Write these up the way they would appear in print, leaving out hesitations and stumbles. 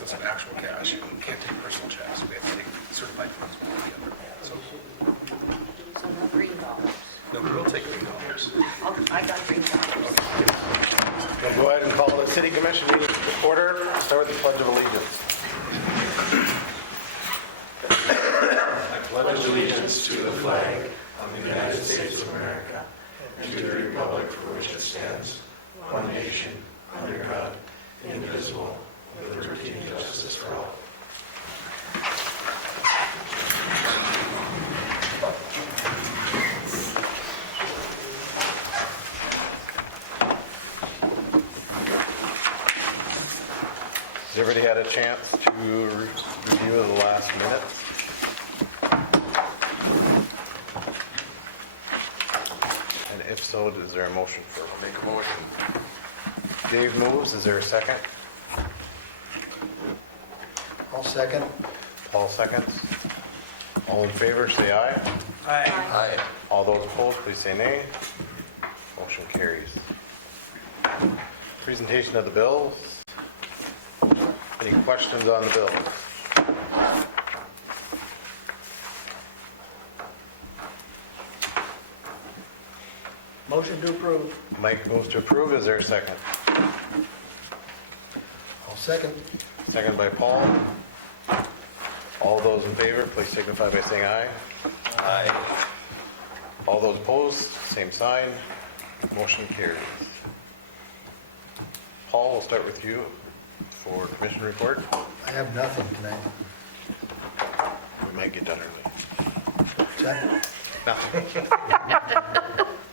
So it's an actual cash. We can't take personal checks. We have to take certified funds when we get there. So, So no green dollars. no, we will take $3. I got green dollars. We'll go ahead and call the city commission meeting to order. Start with the pledge of allegiance. I pledge allegiance to the flag of the United States of America and to the republic for which it stands, one nation, under God, indivisible, with liberty and justice for all. Has everybody had a chance to review the last minute? And if so, is there a motion for it? Make a motion. Dave moves. Is there a second? I'll second. Paul seconds. All in favor, say aye. Aye. All those opposed, please say nay. Motion carries. Presentation of the bills. Any questions on the bills? Motion to approve. Mike moves to approve. Is there a second? I'll second. Second by Paul. All those in favor, please signify by saying aye. Aye. All those opposed, same sign. Motion carries. Paul, we'll start with you for commission report. I have nothing tonight. We might get done early. Second.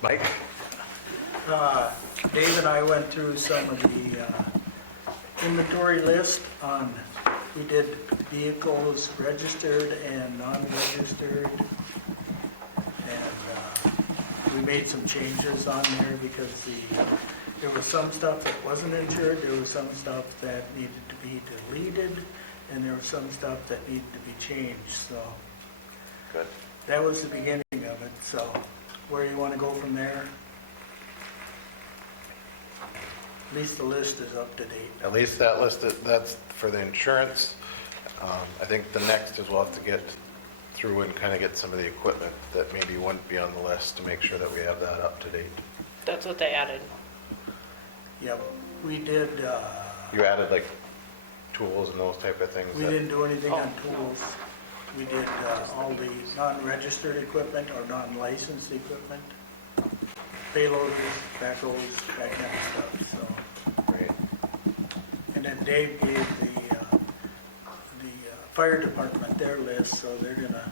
Mike? Dave and I went through some of the inventory list on, we did vehicles registered and non-registered. And we made some changes on there because there was some stuff that wasn't insured, there was some stuff that needed to be deleted, and there was some stuff that needed to be changed, so. Good. That was the beginning of it, so where you want to go from there? At least the list is up to date. At least that list, that's for the insurance. I think the next is we'll have to get through and kind of get some of the equipment that maybe wouldn't be on the list to make sure that we have that up to date. That's what they added. Yep, we did, You added like tools and those type of things. we that- didn't do anything on tools. We did all the non-registered equipment or non-licensed equipment, payloaders, backhoes, that kind of stuff, so. Great. And then Dave gave the fire department their list, so they're gonna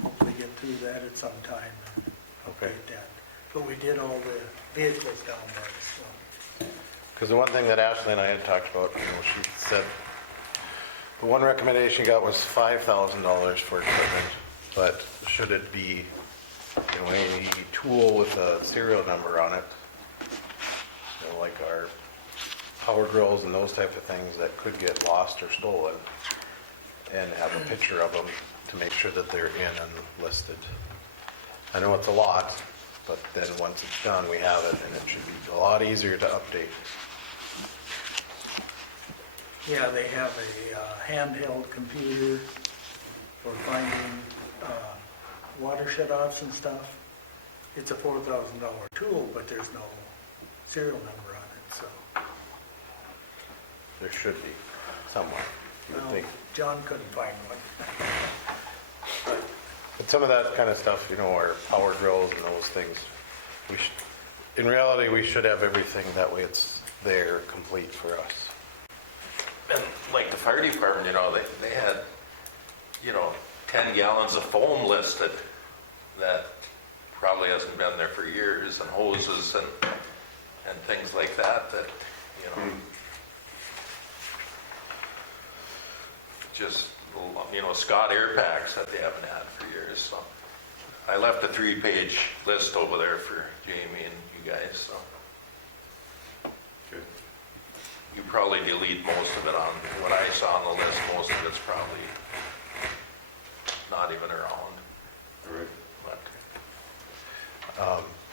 hopefully get through that at some time and Okay. update that. But we did all the vehicles down there, so. Because the one thing that Ashley and I had talked about, she said, the one recommendation got was $5,000 for equipment, but should it be, any tool with a serial number on it, like our power drills and those type of things that could get lost or stolen, and have a picture of them to make sure that they're in and listed. I know it's a lot, but then once it's done, we have it, and it should be a lot easier to update. Yeah, they have a handheld computer for finding water shut-offs and stuff. It's a $4,000 tool, but there's no serial number on it, so. There should be, somewhere, you would Well, think. John couldn't find one. But some of that kind of stuff, our power drills and those things, in reality, we should have everything, that way it's there, complete for us. And like the fire department, they had, 10 gallons of foam listed that probably hasn't been there for years, and hoses and things like that, just, Scott air packs that they haven't had for years, so. I left a 3-page list over there for Jamie and you guys, so. Good. You probably delete most of it on, what I saw on the list, most of it's probably not even around. Right. But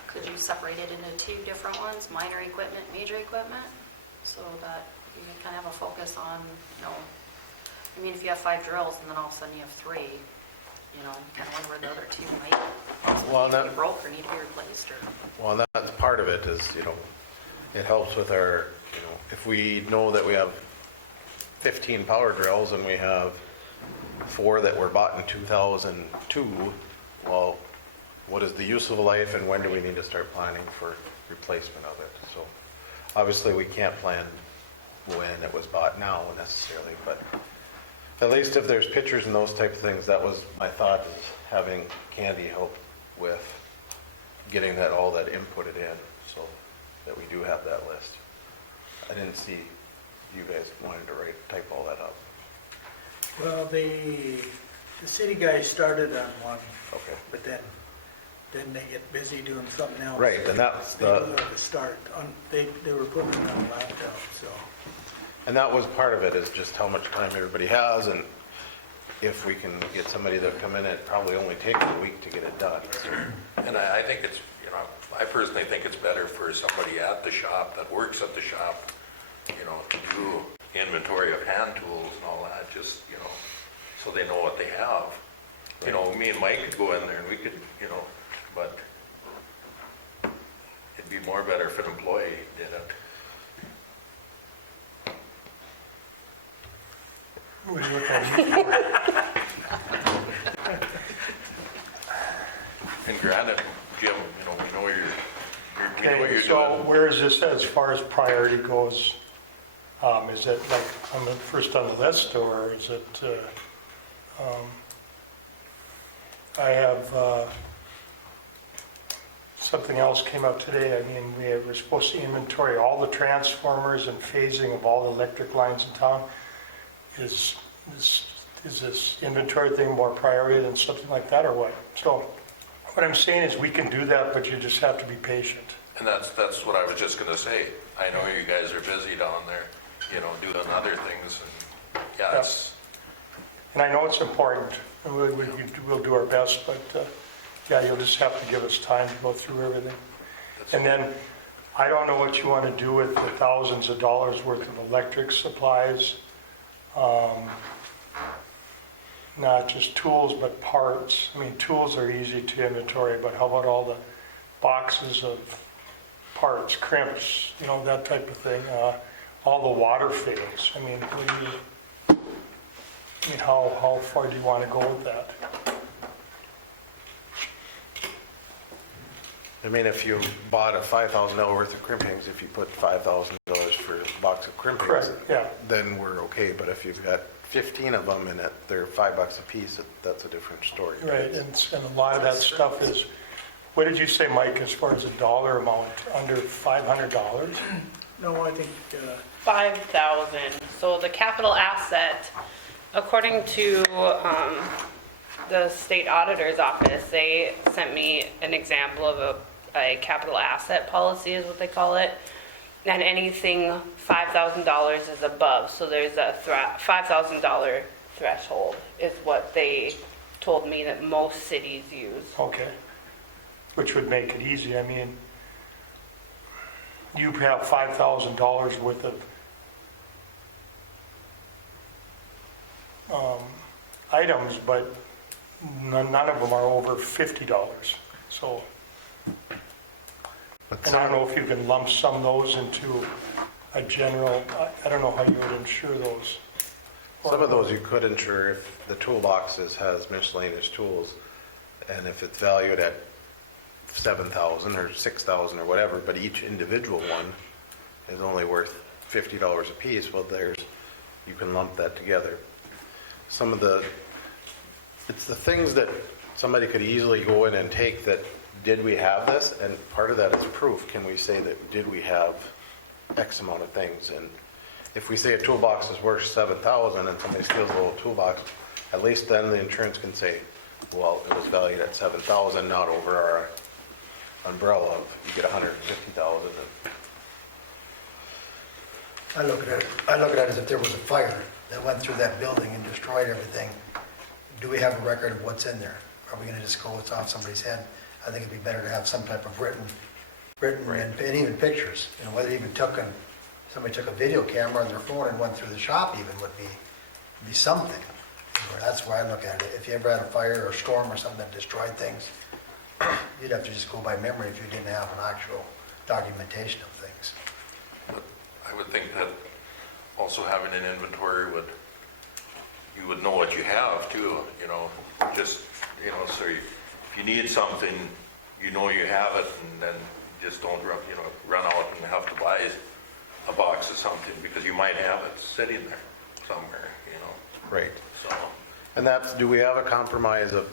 Could you separate it into two different ones, minor equipment, major equipment? So that you can kind of have a focus on, I mean, if you have 5 drills and then all of a sudden you have 3, you know, kind of wonder where the other 2 might Well, need to be that- broke or need to be replaced or. Well, and that's part of it is, it helps with our, if we know that we have 15 power drills and we have 4 that were bought in 2002, well, what is the useful life and when do we need to start planning for replacement of it? So obviously we can't plan when it was bought now necessarily, but at least if there's pictures and those type of things, that was my thought, is having Candy help with getting all that inputted in so that we do have that list. I didn't see you guys wanted to type all that up. Well, the city guys started on one, Okay. but then they get busy doing something else. Right, and that's They blew at the start, they were putting it on a laptop, so. and that was part of it, is just how much time everybody has, and if we can get somebody to come in, it probably only takes a week to get it done. So, And I think it's, I personally think it's better for somebody at the shop, that works at the shop, to do inventory of hand tools and all that, just, so they know what they have. Me and Mike could go in there and we could, but it'd be more better if an employee did it. What are you looking at? And granted, Jim, we know we know what Okay, you're so doing. where is this as far as priority goes? Is it like on the first on the list, or is it, I have, something else came up today. I mean, we're supposed to inventory all the transformers and phasing of all the electric lines in town. Is this inventory thing more priority than something like that, or what? So what I'm saying is we can do that, but you just have to be patient. And that's what I was just gonna say. I know you guys are busy down there, doing other things, and yeah, it's, And I know it's important, and we'll do our best, but yeah, you'll just have to give us time to go through everything. And then, I don't know what you want to do with the thousands of dollars worth of electric supplies. Not just tools, but parts. I mean, tools are easy to inventory, but how about all the boxes of parts, crimps, that type of thing? All the water fittings. I mean, how far do you want to go with that? I mean, if you bought a $5,000 worth of crimpings, if you put $5,000 for a box of crimpings, Correct, yeah. then we're okay. But if you've got 15 of them and they're $5 a piece, that's a different story. Right, and a lot of that stuff is, what did you say, Mike, as far as a dollar amount, under $500? No, I think, 5,000. So the capital asset, according to the state auditor's office, they sent me an example of a capital asset policy is what they call it. And anything $5,000 is above. So there's a $5,000 threshold is what they told me that most cities use. Okay, which would make it easy. I mean, you have $5,000 worth of items, but none of them are over $50. So, and I don't know if you can lump sum those into a general, I don't know how you would insure those. Some of those you could insure if the toolboxes has miscellaneous tools, and if it's valued at $7,000 or $6,000 or whatever, but each individual one is only worth $50 a piece, well, you can lump that together. It's the things that somebody could easily go in and take that, did we have this? And part of that is proof. Can we say that, did we have X amount of things? And if we say a toolbox is worth $7,000 and somebody steals a little toolbox, at least then the insurance can say, well, it was valued at $7,000, not over our umbrella of you get $150,000. I look at it as if there was a fire that went through that building and destroyed everything. Do we have a record of what's in there? Are we gonna just go, it's off somebody's head? I think it'd be better to have some type of written and even pictures, whether even somebody took a video camera on their phone and went through the shop even would be be something. That's why I look at it. If you ever had a fire or storm or something that destroyed things, you'd have to just go by memory if you didn't have an actual documentation of things. I would think that also having an inventory you would know what you have too, just, so if you need something, you have it, and then just don't run out and have to buy a box of something because you might have it sitting there somewhere, Right. so. And do we have a compromise of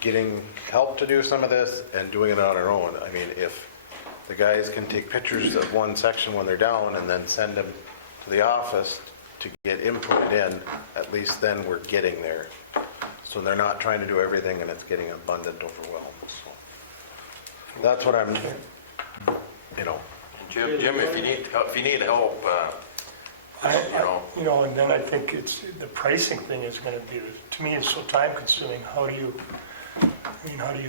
getting help to do some of this and doing it on our own? I mean, if the guys can take pictures of one section when they're down and then send them to the office to get input in, at least then we're getting there. So they're not trying to do everything and it's getting abundant overwhelmed, so. That's what I'm, Jim, if you need help, And then I think the pricing thing is going to be, to me, it's so time consuming. How do you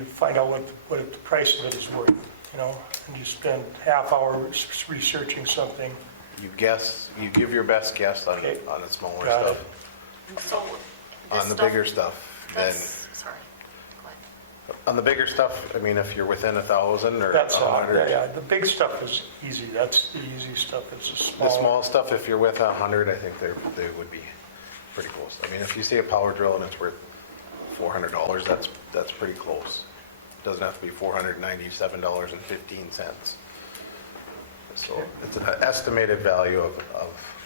find out what the price of it is worth, And you spend half hour researching something. you give your best guess on Okay. the smaller Got stuff. it. So On the bigger stuff, then, sorry. Go ahead. on the bigger stuff, I mean, if you're within 1,000 or That's all, 100. yeah, the big stuff is easy. That's the easy stuff. It's the The small. small stuff, if you're with 100, I think they would be pretty close. I mean, if you see a power drill and it's worth $400, that's pretty close. It doesn't have to be $497.15. So it's an estimated value of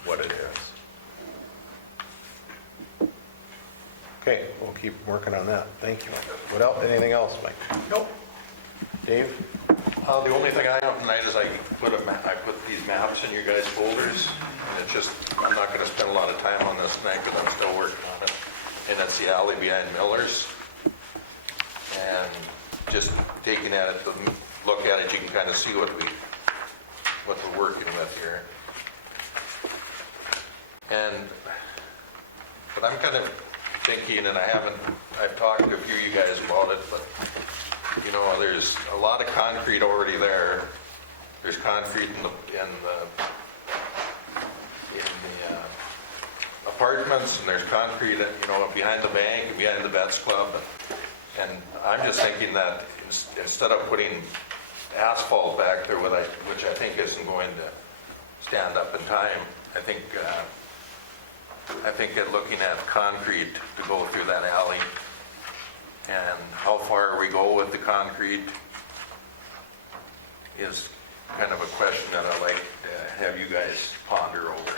what it is. Okay, we'll keep working on that. Thank you. What else? Anything else, Mike? Nope. Dave? the only thing I have tonight is I put these maps in your guys' folders, and it's just, I'm not gonna spend a lot of time on this tonight because I'm still working on it. And that's the alley behind Miller's. And just taking at it, look at it, you can kind of see what we're working with here. But I'm kind of thinking, and I've talked to a few of you guys about it, but there's a lot of concrete already there. There's concrete in the apartments, and there's concrete, behind the bank and behind the Vets Club. And I'm just thinking that instead of putting asphalt back there, which I think isn't going to stand up in time, I think that looking at concrete to go through that alley, and how far we go with the concrete is kind of a question that I'd like to have you guys ponder over.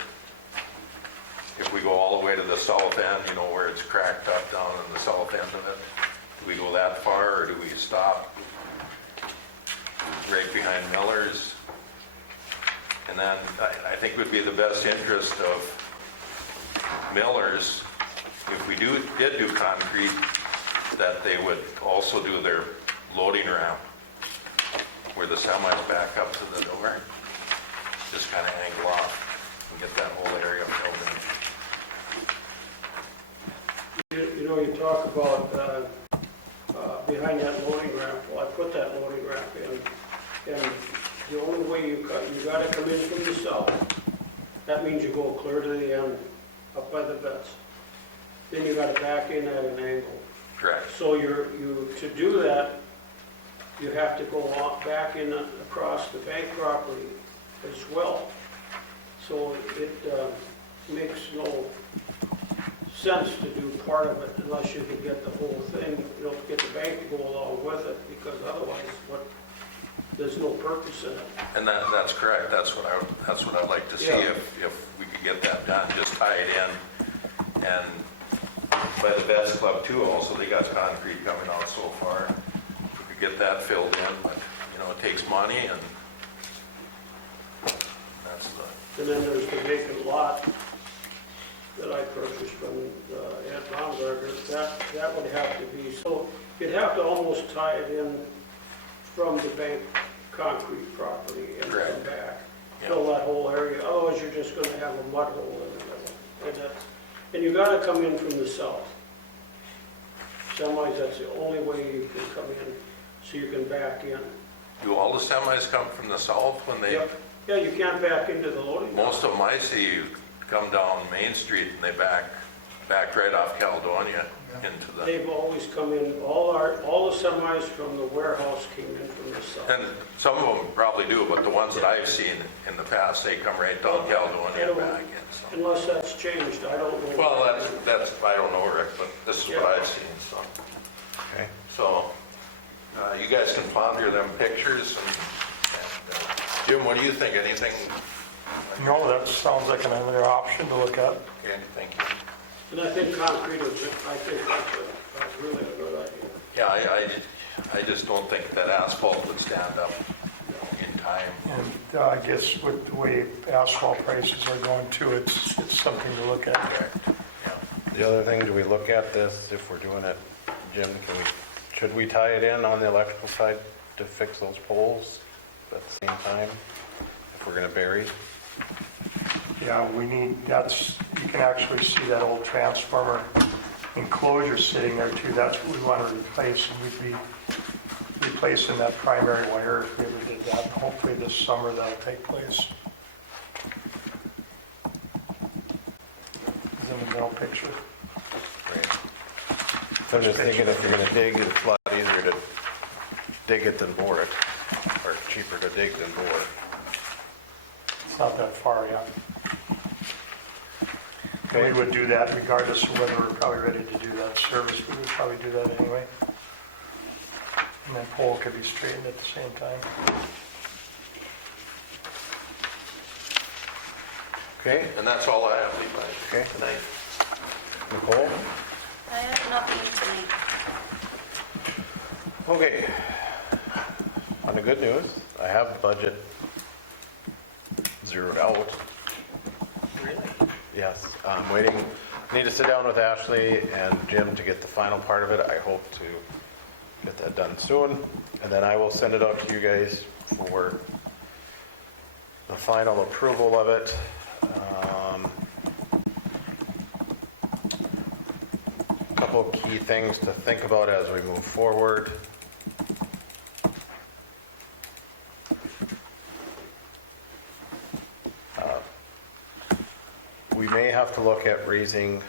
If we go all the way to the south end, where it's cracked up down in the south end of it, do we go that far, or do we stop right behind Miller's? And then I think it would be the best interest of Miller's, if we did do concrete, that they would also do their loading ramp where the semis back up to the door, just kind of angle off and get that whole area filled in. You talk about behind that loading ramp. Well, I put that loading ramp in, and the only way you got to come in from the south. That means you go clear to the end, up by the vets. Then you got to back in at an angle. Correct. So to do that, you have to go back in across the bank property as well. So it makes no sense to do part of it unless you can get the whole thing, get the bank to go along with it, because otherwise, there's no purpose in it. And that's correct. That's what I'd like to see, Yeah. if we could get that done, just tie it in. And by the Vets Club too, also, they got concrete coming out so far. We could get that filled in, but, it takes money, and that's And then there's the vacant lot that I purchased from Ed Baumgartner. That would have to be, so you'd have to almost tie it in from the bank concrete property and Correct. come back. Yeah. Fill that whole area, otherwise you're just gonna have a mud hole in the middle. And you gotta come in from the south. Semis, that's the only way you can come in, so you can back in. Do all the semis come from the south when they, Yep. Yeah, you can't back into the loading dock. most of them I see come down Main Street and they back backed right off Caledonia into the, They've always come in, all the semis from the warehouse came in from the south. and some of them probably do, but the ones that I've seen in the past, they come right down Caledonia and back in, so. Unless that's changed, I don't know. Well, that's, I don't know, Rick, but this is what I've seen, so. Okay. So, you guys can ponder them pictures and Jim, what do you think? Anything? No, that sounds like another option to look at. Okay, thank you. And I think concrete is, I think that's really a good idea. Yeah, I just don't think that asphalt would stand up in time. And I guess with the way asphalt prices are going too, it's something to look at. The other thing, do we look at this, if we're doing it, Jim, should we tie it in on the electrical side to fix those poles at the same time, if we're gonna bury? Yeah, we need, you can actually see that old transformer enclosure sitting there too. That's what we want to replace, and we'd be replacing that primary wire if we ever did that. And hopefully this summer that'll take place. Is in the middle picture. Right. So I'm just thinking if you're gonna dig, it's a lot easier to dig it than bore it, or cheaper to dig than bore. It's not that far yet. Okay. We would do that regardless of whether we're probably ready to do that service. We would probably do that anyway. And that pole could be straightened at the same time. Okay, And that's all I have, Levi, Okay. tonight. Nicole? I have nothing tonight. Okay. On the good news, I have the budget zeroed out. Really? Yes, I'm waiting, I need to sit down with Ashley and Jim to get the final part of it. I hope to get that done soon, and then I will send it out to you guys for the final approval of it. Couple of key things to think about as we move forward. We may have to look at raising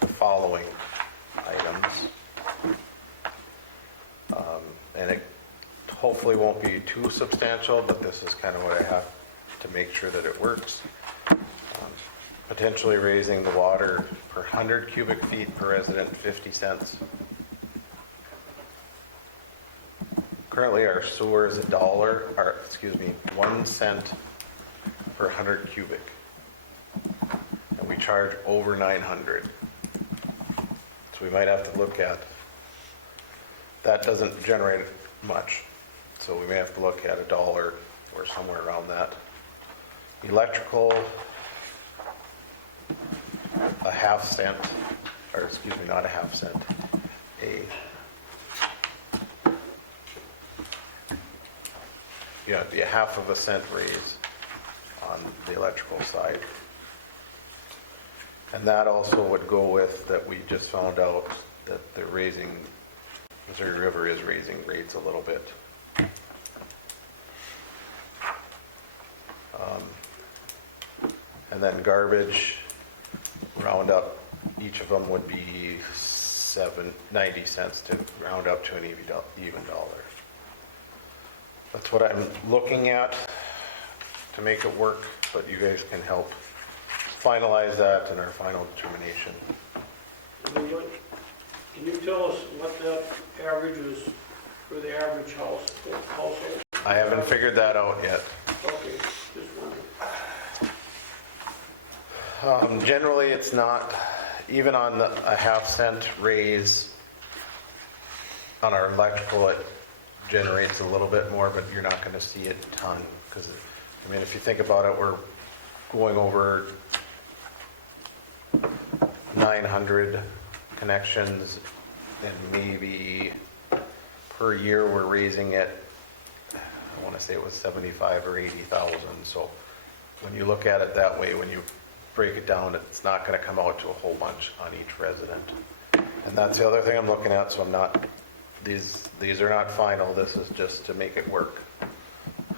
the following items. And it hopefully won't be too substantial, but this is kind of what I have to make sure that it works. Potentially raising the water per 100 cubic feet per resident 50 cents. Currently our sewer is $1 per 100 cubic. And we charge over 900. So we might have to look at, that doesn't generate much. So we may have to look at $1 or somewhere around that. Electrical, a half cent, or excuse me, not a half cent, it'd be a half of a cent raise on the electrical side. And that also would go with that we just found out that they're raising, Missouri River is raising rates a little bit. And then garbage, round up, each of them would be 90 cents to round up to an even dollar. That's what I'm looking at to make it work, but you guys can help finalize that in our final determination. Can you tell us what that average is for the average household? I haven't figured that out yet. Okay, just wondering. Generally, it's not, even on a half cent raise on our electrical, it generates a little bit more, but you're not going to see a ton. Because, I mean, if you think about it, we're going over 900 connections, and maybe per year we're raising it, I want to say it was 75 or 80,000. So when you look at it that way, when you break it down, it's not going to come out to a whole bunch on each resident. And that's the other thing I'm looking at, so I'm not, these are not final, this is just to make it work.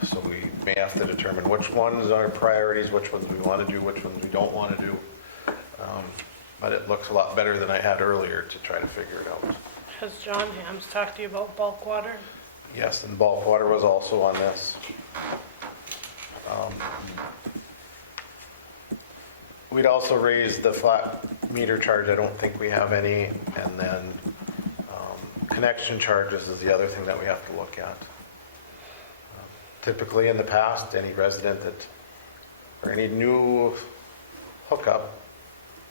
So we may have to determine which ones are priorities, which ones we want to do, which ones we don't want to do. but it looks a lot better than I had earlier to try to figure it out. Has John Hams talked to you about bulk water? Yes, and bulk water was also on this. We'd also raised the flat meter charge, I don't think we have any, and then connection charges is the other thing that we have to look at. Typically in the past, any resident that, or any new hookup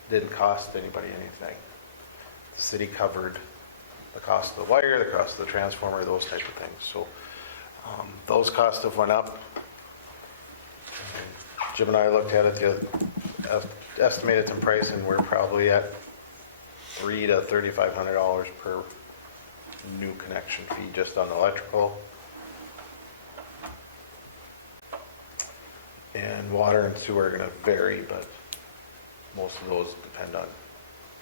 didn't cost anybody anything. The city covered the cost of the wire, the cost of the transformer, those type of things. So those costs have went up. Jim and I looked at it, estimated some price, and we're probably at $300 to $3,500 per new connection fee just on electrical. And water and sewer are going to vary, but most of those depend on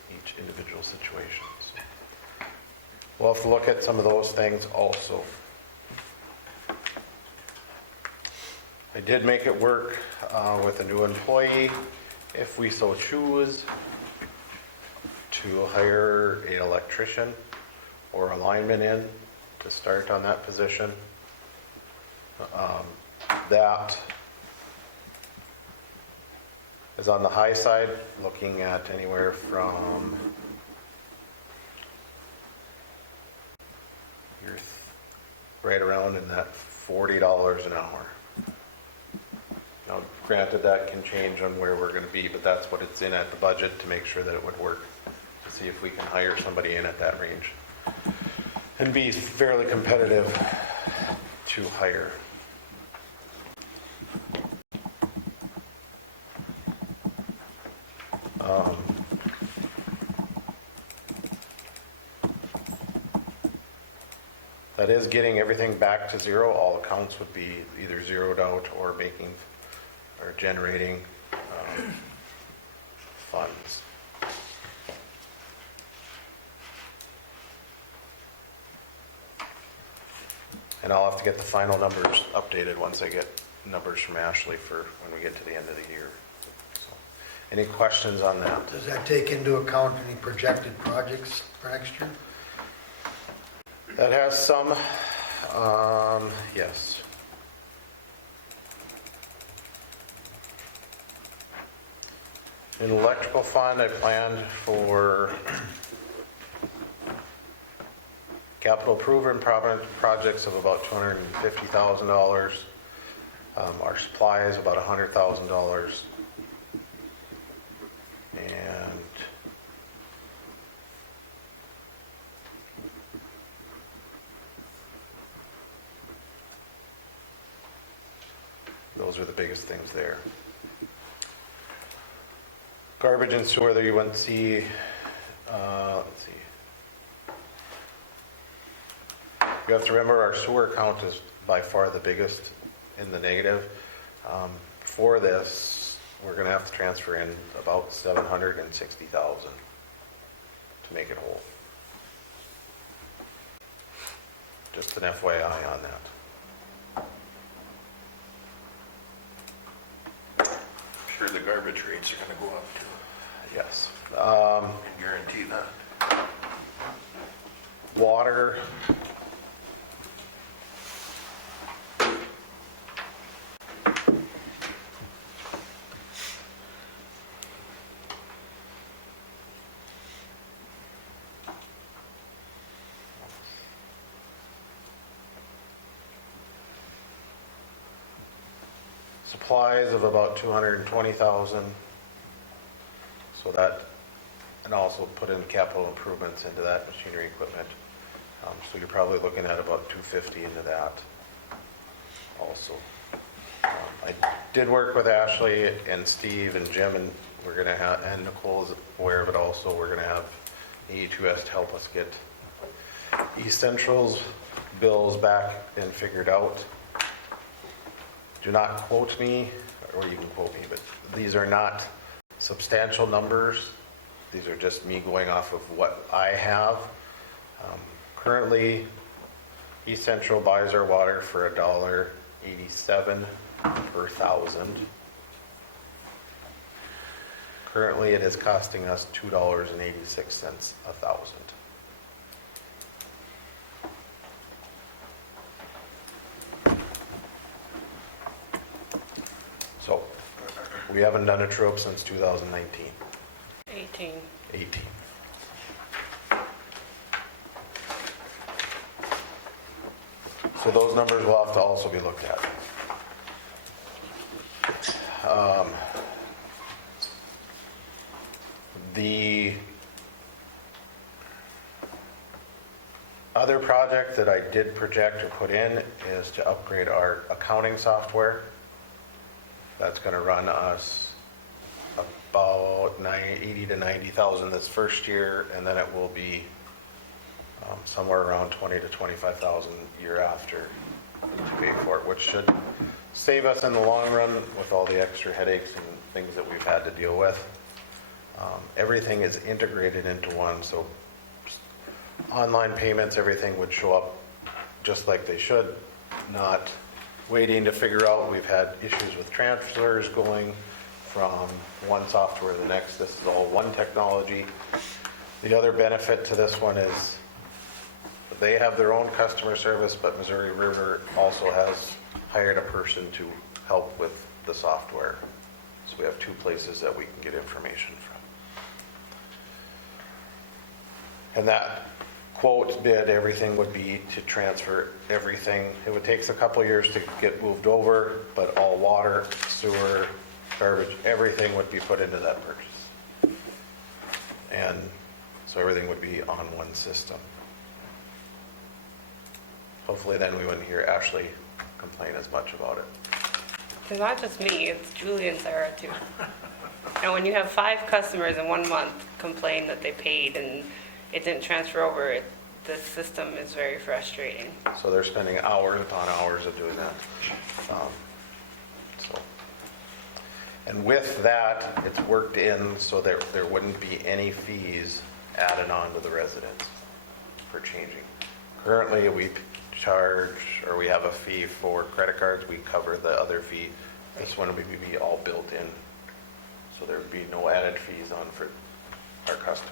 each individual situation. So we'll have to look at some of those things also. I did make it work with a new employee, if we so choose, to hire an electrician or a lineman in to start on that position. That is on the high side, looking at anywhere from right around in that $40 an hour. Now, granted, that can change on where we're going to be, but that's what it's in at the budget to make sure that it would work, to see if we can hire somebody in at that range and be fairly competitive to hire. That is getting everything back to zero. All accounts would be either zeroed out or making or generating funds. And I'll have to get the final numbers updated once I get numbers from Ashley for when we get to the end of the year. So, any questions on that? Does that take into account any projected projects for next year? That has some, yes. In the electrical fund, I planned for capital improvement projects of about $250,000. Our supply is about $100,000. And those are the biggest things there. Garbage and sewer, there you wouldn't see, let's see. You have to remember our sewer account is by far the biggest in the negative. For this, we're going to have to transfer in about $760,000 to make it whole. Just an FYI on that. Sure the garbage rates are gonna go up too. Yes. I guarantee that. Water. Supplies of about $220,000. So that, and also put in capital improvements into that machinery equipment. So you're probably looking at about $250,000 into that also. I did work with Ashley and Steve and Jim, and we're gonna have, and Nicole's aware of it also, we're gonna have E2S to help us get East Central's bills back and figured out. Do not quote me, or you can quote me, but these are not substantial numbers. These are just me going off of what I have. Currently, East Central buys our water for $1.87 per thousand. Currently, it is costing us $2.86 a thousand. So, we haven't done a true-up since 2019, 18. 18. So those numbers will have to also be looked at. The other project that I did project or put in is to upgrade our accounting software. That's going to run us about 80 to 90,000 this first year, and then it will be somewhere around 20 to 25,000 year after to pay for it, which should save us in the long run with all the extra headaches and things that we've had to deal with. Everything is integrated into one, so online payments, everything would show up just like they should, not waiting to figure out. We've had issues with transfers going from one software to the next. This is all one technology. The other benefit to this one is they have their own customer service, but Missouri River also has hired a person to help with the software. So we have two places that we can get information from. And that quote bid, everything would be to transfer everything. It would take us a couple of years to get moved over, but all water, sewer, garbage, everything would be put into that purchase. And so everything would be on one system. Hopefully then we wouldn't hear Ashley complain as much about it. It's not just me, it's Julie and Sarah too. And when you have 5 customers in 1 month complain that they paid and it didn't transfer over, the system is very frustrating. So they're spending hours upon hours of doing that. And with that, it's worked in so there wouldn't be any fees added on to the residents for changing. Currently, we charge, or we have a fee for credit cards. We cover the other fee. This one would be all built in. So there would be no added fees on for our customers.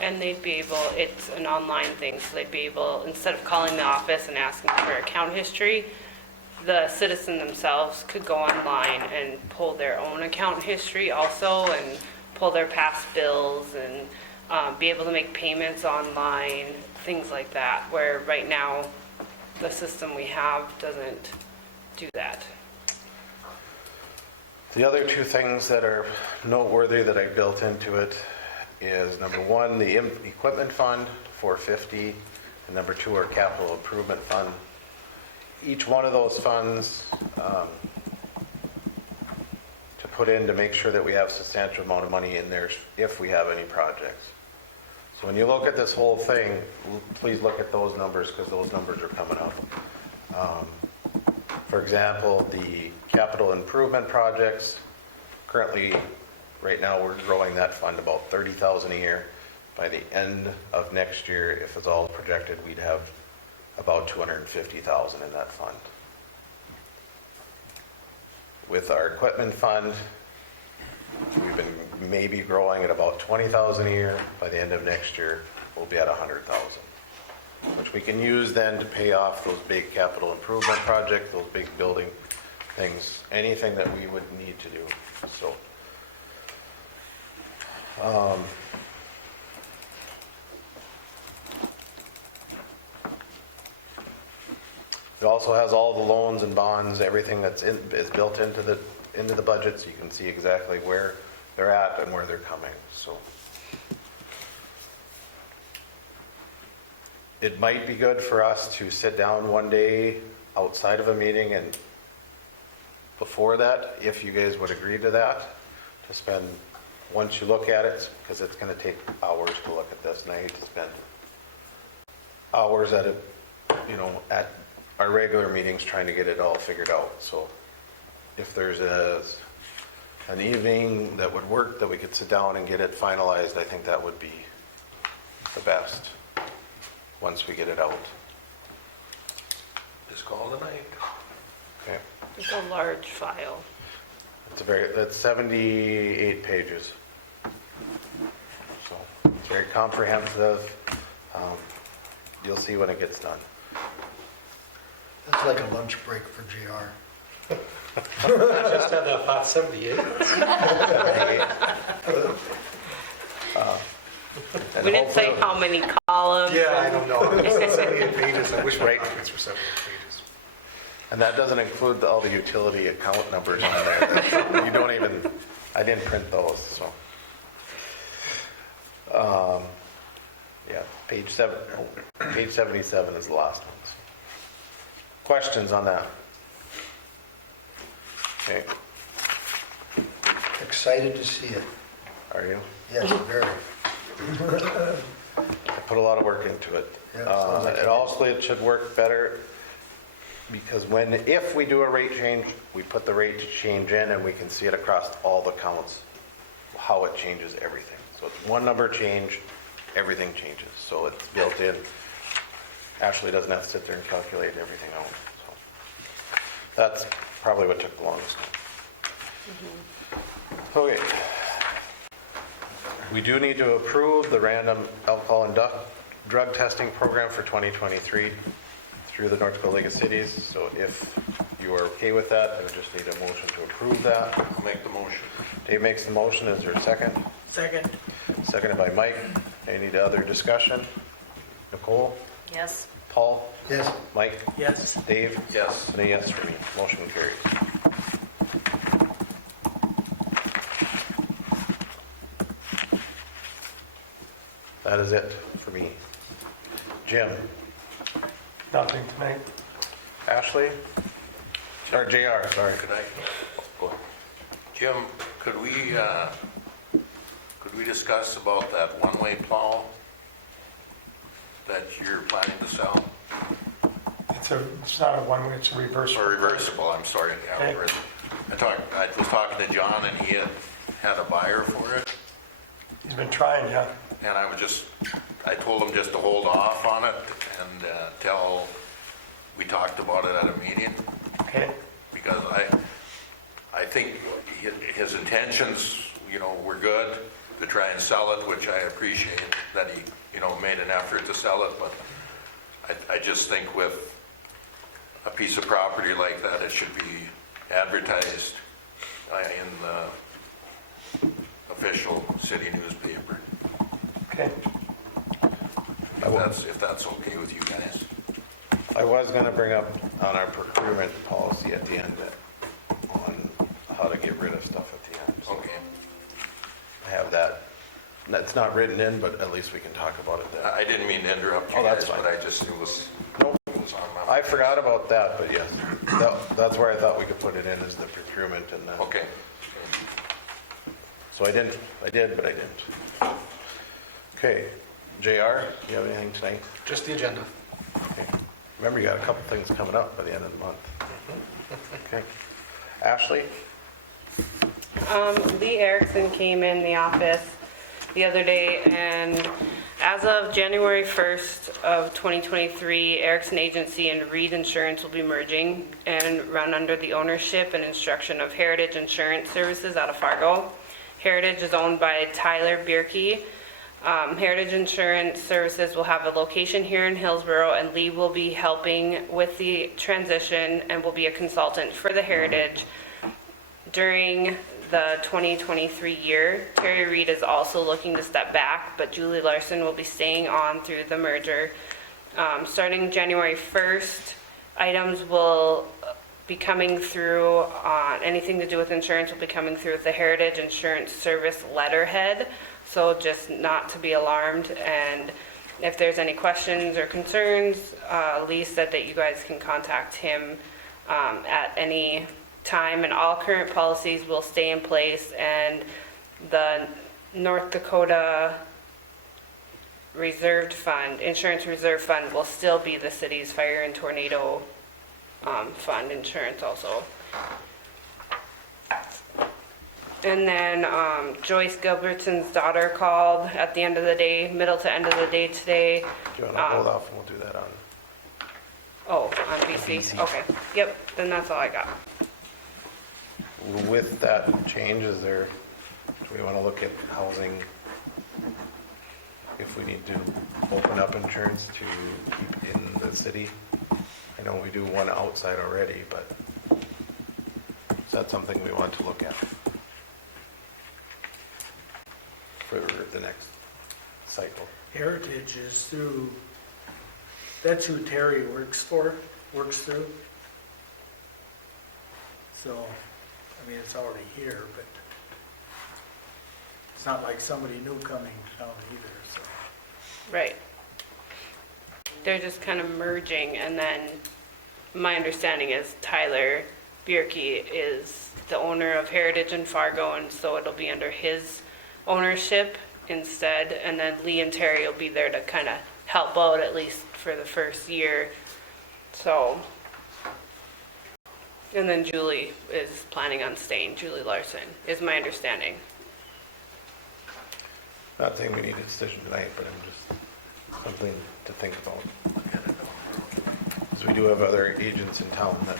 And they'd be able, it's an online thing, so they'd be able, instead of calling the office and asking for account history, the citizen themselves could go online and pull their own account history also, and pull their past bills, and be able to make payments online, things like that, where right now the system we have doesn't do that. The other two things that are noteworthy that I built into it is number one, the equipment fund, $450, and number two, our capital improvement fund. Each one of those funds to put in to make sure that we have substantial amount of money in there if we have any projects. So when you look at this whole thing, please look at those numbers because those numbers are coming up. For example, the capital improvement projects, currently, right now, we're growing that fund about $30,000 a year. By the end of next year, if it's all projected, we'd have about $250,000 in that fund. With our equipment fund, we've been maybe growing at about $20,000 a year. By the end of next year, we'll be at $100,000, which we can use then to pay off those big capital improvement projects, those big building things, anything that we would need to do. So. It also has all the loans and bonds, everything that's is built into the budget, so you can see exactly where they're at and where they're coming. So it might be good for us to sit down one day outside of a meeting and before that, if you guys would agree to that, to spend, once you look at it, because it's going to take hours to look at this, and I hate to spend hours at it, at our regular meetings trying to get it all figured out. So if there's an evening that would work, that we could sit down and get it finalized, I think that would be the best once we get it out. Just call it a night. Okay. It's a large file. That's 78 pages. So it's very comprehensive. You'll see when it gets done. That's like a lunch break for JR. Just had that hot 78. And We didn't say hopefully- how many columns. Yeah, I don't know. 78 pages. I wish my documents were 78 pages. And that doesn't include all the utility account numbers on there. You don't even, I didn't print those, so. Yeah, page 77 is the last one. So. Questions on that? Okay, Excited to see it. are you? Yes, very. I put a lot of work into it. Yeah, sounds like It it. also, it should work better because if we do a rate change, we put the rate change in and we can see it across all the counts, how it changes everything. So it's one number change, everything changes. So it's built in. Ashley doesn't have to sit there and calculate everything out. So that's probably what took the longest. Okay. We do need to approve the random alcohol and drug testing program for 2023 through the North Dakota League of Cities. So if you are okay with that, I would just need a motion to approve that. I'll make the motion. Dave makes the motion. Is there a second? Second. Seconded by Mike. Any other discussion? Nicole? Yes. Paul? Yes, Mike? Yes. Dave? Yes. And a yes for me. Motion carries. That is it for me. Jim? Nothing tonight. Ashley? Or JR, sorry. Could I, go ahead. Jim, could we discuss about that one-way plow that you're planning to sell? It's not a one-way, it's a reverse. Or reversible, I'm sorry, yeah, Okay. reversible. I was talking to John and he had a buyer for it. He's been trying, yeah. And I told him just to hold off on it and till we talked about it at a meeting, Okay, because I think his intentions, were good to try and sell it, which I appreciate that he, made an effort to sell it, but I just think with a piece of property like that, it should be advertised in the official city newspaper. okay. If that's okay with you guys. I was going to bring up on our procurement policy at the end on how to get rid of stuff at the end. So Okay. I have that. That's not written in, but at least we can talk about it then. I didn't mean to interrupt you Oh, that's guys, but fine. it was Nope. on my. I forgot about that, but yes, that's where I thought we could put it in as the procurement and then. Okay. So I did, but I didn't. Okay, JR, you have anything tonight? Just the agenda. Okay. Remember, you got a couple things coming up by the end of the month. Okay. Ashley? Lee Erickson came in the office the other day, and as of January 1st of 2023, Erickson Agency and Reed Insurance will be merging and run under the ownership and instruction of Heritage Insurance Services out of Fargo. Heritage is owned by Tyler Bierke. Heritage Insurance Services will have a location here in Hillsboro, and Lee will be helping with the transition and will be a consultant for the Heritage during the 2023 year. Terry Reed is also looking to step back, but Julie Larson will be staying on through the merger. Starting January 1st, items will be coming through on anything to do with insurance will be coming through with the Heritage Insurance Service letterhead. So just not to be alarmed, and if there's any questions or concerns, Lee said that you guys can contact him at any time, and all current policies will stay in place, and the North Dakota Reserved Fund, Insurance Reserve Fund will still be the city's fire and tornado fund insurance also. And then Joyce Gilbertson's daughter called at the end of the day, middle to end of the day today. Do you want to hold off and we'll do that on? Oh, on BC? BC. Okay, yep, then that's all I got. with that change, do we want to look at housing? If we need to open up insurance to keep in the city? I know we do one outside already, but is that something we want to look at for the next cycle? Heritage is through, that's who Terry works through. So, I mean, it's already here, but it's not like somebody new coming down either, so. Right. They're just kind of merging, and then my understanding is Tyler Bierke is the owner of Heritage in Fargo, and so it'll be under his ownership instead, and then Lee and Terry will be there to kind of help out at least for the first year. So, and then Julie is planning on staying, Julie Larson, is my understanding. Not saying we need a decision tonight, but I'm just something to think about. Because we do have other agents in town that.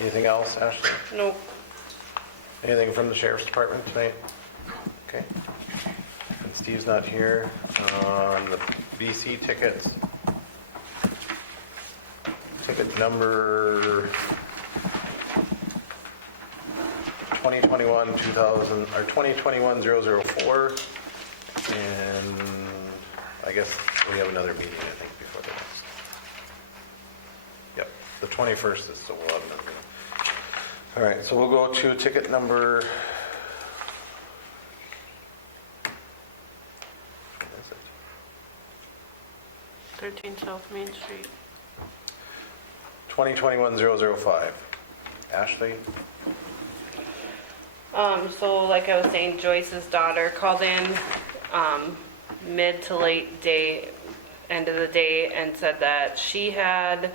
Anything else, Ashley? Nope. Anything from the sheriff's department tonight? Okay. And Steve's not here. On the BC tickets. Ticket number 2021-2000, or 2021-004. And I guess we have another meeting, I think, before the next. Yep, the 21st is, so we'll have another meeting. All right, so we'll go to ticket number, what is it? 13 South Main Street. 2021-005. Ashley? So like I was saying, Joyce's daughter called in, mid to late day, end of the day, and said that she had,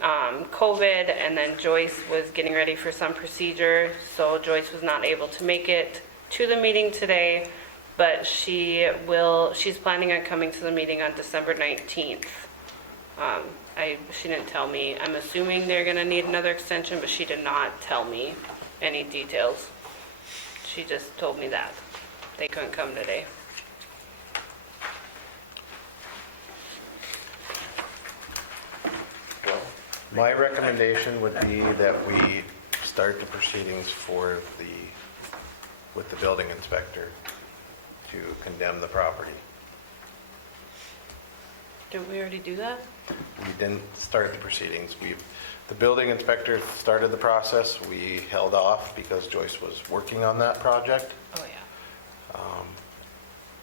COVID, and then Joyce was getting ready for some procedure, so Joyce was not able to make it to the meeting today, but she's planning on coming to the meeting on December 19th. She didn't tell me. I'm assuming they're gonna need another extension, but she did not tell me any details. She just told me that they couldn't come today. My recommendation would be that we start the proceedings with the building inspector to condemn the property. Didn't we already do that? We didn't start the proceedings. The building inspector started the process. We held off because Joyce was working on that project. Oh, yeah.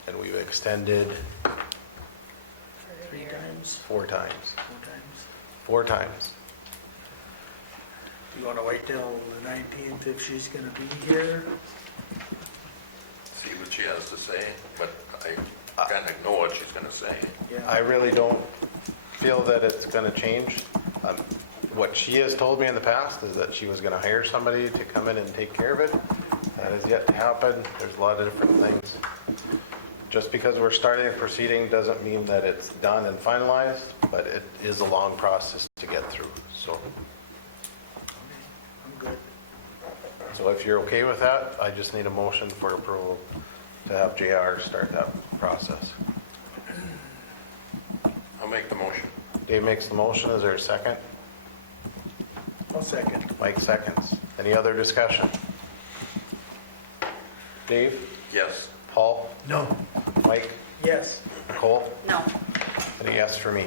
And we've extended Three times, 4 times. 4 times. 4 times. You wanna wait till the 19th if she's gonna be here? See what she has to say, but I kind of know what she's going to say. I Yeah, really don't feel that it's going to change. What she has told me in the past is that she was going to hire somebody to come in and take care of it. That has yet to happen. There's a lot of different things. Just because we're starting a proceeding doesn't mean that it's done and finalized, but it is a long process to get through. So, I'm good. so if you're okay with that, I just need a motion for approval to have JR start that process. I'll make the motion. Dave makes the motion. Is there a second? I'll second. Mike seconds. Any other discussion? Dave? Yes. Paul? No. Mike? Yes. Nicole? No. And a yes for me.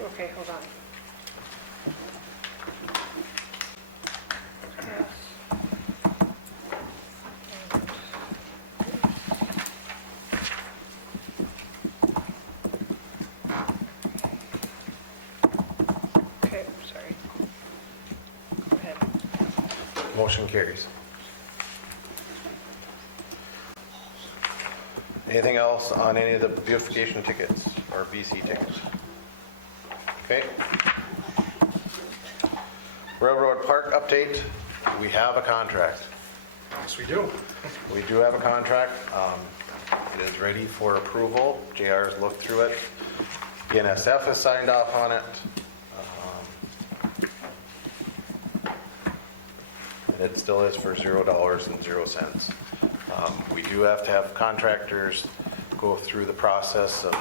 Okay, hold on. Okay, sorry. Go ahead. Motion carries. Anything else on any of the beautification tickets or BC tickets? Okay. Railroad Park update. We have a contract. Yes, we do. We do have a contract. It is ready for approval. JR's looked through it. BNSF has signed off on it. And it still is for $0.00. We do have to have contractors go through the process of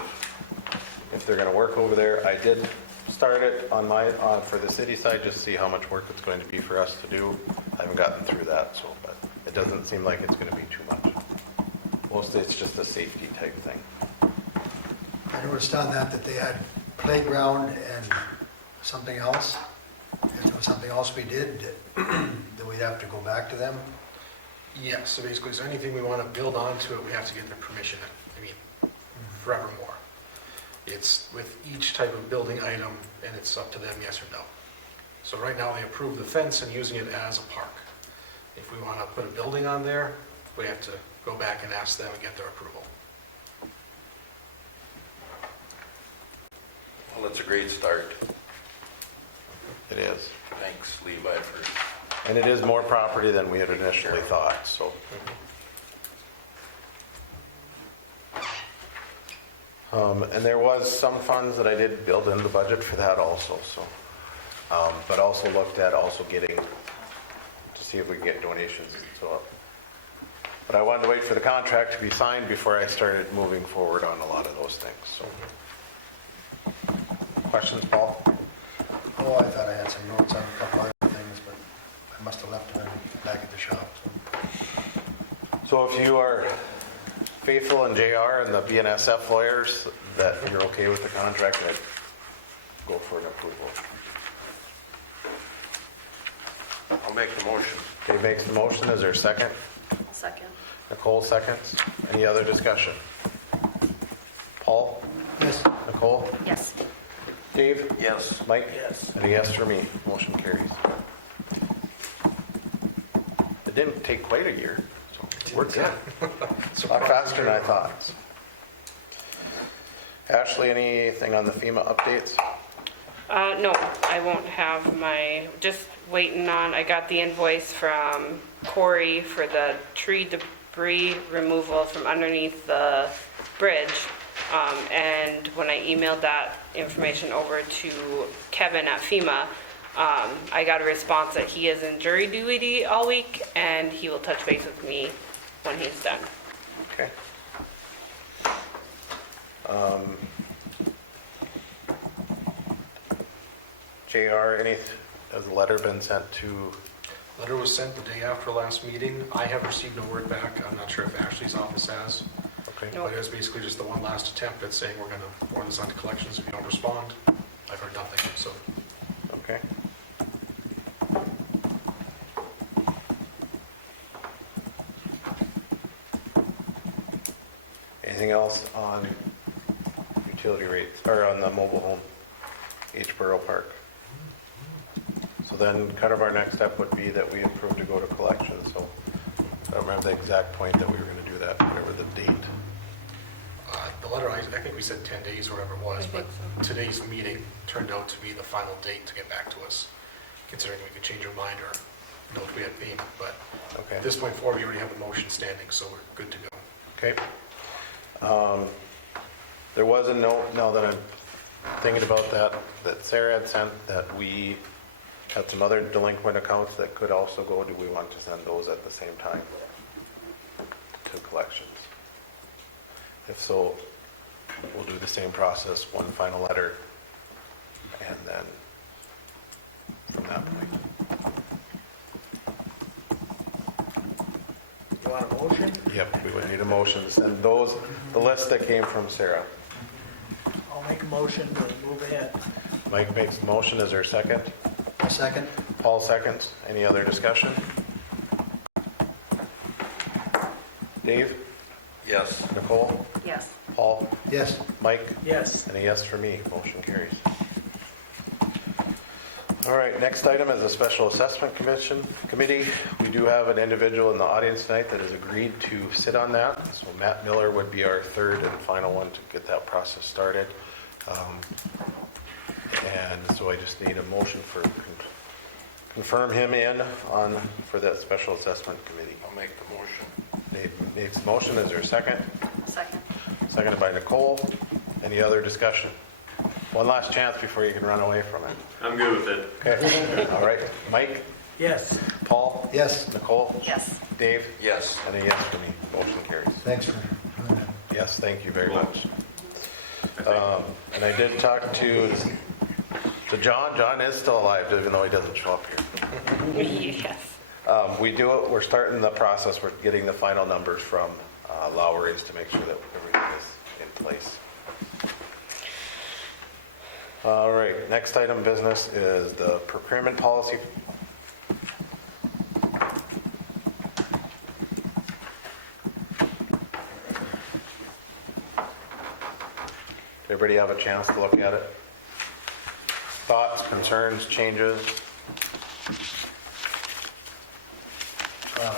if they're going to work over there. I did start it on for the city side, just to see how much work it's going to be for us to do. I haven't gotten through that, so, but it doesn't seem like it's going to be too much. Mostly it's just a safety type thing. I noticed on that they had playground and something else. If there was something else we did, that we'd have to go back to them. Yes, so basically, is there anything we want to build onto it, we have to get their permission, I mean, forevermore. It's with each type of building item, and it's up to them, yes or no. So right now, they approve the fence and using it as a park. If we want to put a building on there, we have to go back and ask them and get their approval. Well, it's a great start. It is. Thanks, Levi, for And it is more property than we had initially thought, so. And there was some funds that I did build in the budget for that also, so. But also looked at also getting, to see if we can get donations, so. But I wanted to wait for the contract to be signed before I started moving forward on a lot of those things, so. Questions, Paul? Oh, I thought I had some notes on a couple other things, but I must have left them back at the shop. So if you are faithful in JR and the BNSF lawyers, that you're okay with the contract, I'd go for an approval. I'll make the motion. Dave makes the motion, is there a second? Second. Nicole seconds. Any other discussion? Paul? Yes. Nicole? Yes. Dave? Yes. Mike? Yes. And a yes for me. Motion carries. It didn't take quite a year, so it worked good. A lot faster than I thought. Ashley, anything on the FEMA updates? No, I won't have just waiting on, I got the invoice from Corey for the tree debris removal from underneath the bridge. And when I emailed that information over to Kevin at FEMA, I got a response that he is in jury duty all week and he will touch base with me when he's done. Okay. JR, has the letter been sent to? Letter was sent the day after last meeting. I have received no word back. I'm not sure if Ashley's office has. Okay. Nope. But it was basically just the one last attempt at saying we're going to forward this on to collections if you don't respond. I've heard nothing, so. Okay. Anything else on utility rates, or on the mobile home, Hillsboro Park? So then kind of our next step would be that we approve to go to collections, so I don't remember the exact point that we were going to do that, whatever the date. The letter, I think we said 10 days or whatever it was, I but think so. today's meeting turned out to be the final date to get back to us, considering we could change our mind or note we had FEMA. But Okay. at this point forward, we already have a motion standing, so we're good to go. Okay. There was a note, now that I'm thinking about that Sarah had sent, that we had some other delinquent accounts that could also go. Do we want to send those at the same time to collections? If so, we'll do the same process, one final letter, and then from that point. You want a motion? Yep, we would need a motion to send those, the list that came from Sarah. I'll make a motion to move ahead. Mike makes the motion, is there a second? A second? Paul seconds. Any other discussion? Dave? Yes. Nicole? Yes. Paul? Yes. Mike? Yes. And a yes for me. Motion carries. All right, next item is a special assessment committee. We do have an individual in the audience tonight that has agreed to sit on that. So Matt Miller would be our third and final one to get that process started. And so I just need a motion for confirm him in for that special assessment committee. I'll make the motion. Dave makes the motion. Is there a second? Second. Seconded by Nicole. Any other discussion? One last chance before you can run away from it. I'm good with it. Okay, all right. Mike, Yes, Paul, Yes, Nicole, Yes. Dave, Yes. and a yes for me. Motion carries. thanks for doing that. Yes, thank you very much. And I did talk to John. John is still alive, even though he doesn't show up here. Yes. We're starting the process, we're getting the final numbers from Lowry's to make sure that everything is in place. All right, next item of business is the procurement policy. Everybody have a chance to look at it? Thoughts, concerns, changes?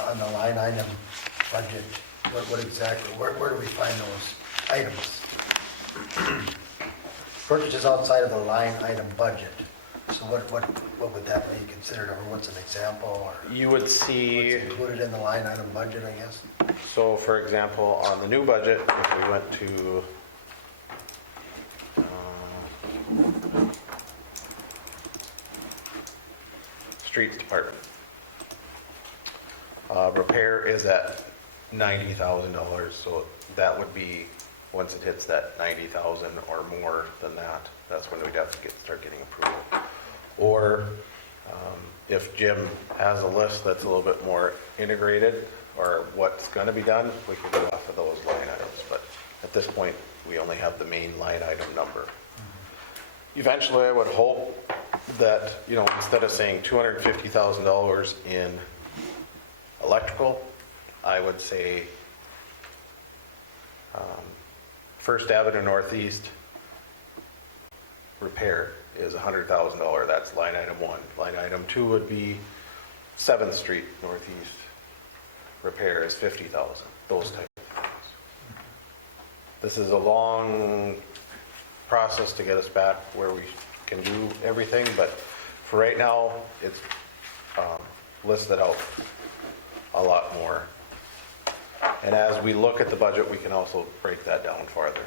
On the line item budget, what exactly, where do we find those items? Purchases outside of the line item budget, so what would that be considered, or what's an example, or You would see, what's included in the line item budget, I guess? so for example, on the new budget, if we went to Streets Department, repair is at $90,000, so that would be, once it hits that 90,000 or more than that, that's when we'd have to start getting approval. Or if Jim has a list that's a little bit more integrated, or what's gonna be done, we could go off of those line items, but at this point, we only have the main line item number. Eventually, I would hope that, instead of saying $250,000 in electrical, I would say First Avenue Northeast repair is $100,000. That's line item 1. Line item 2 would be 7th Street Northeast repair is $50,000. Those type of things. This is a long process to get us back where we can do everything, but for right now, it's listed out a lot more. And as we look at the budget, we can also break that down farther.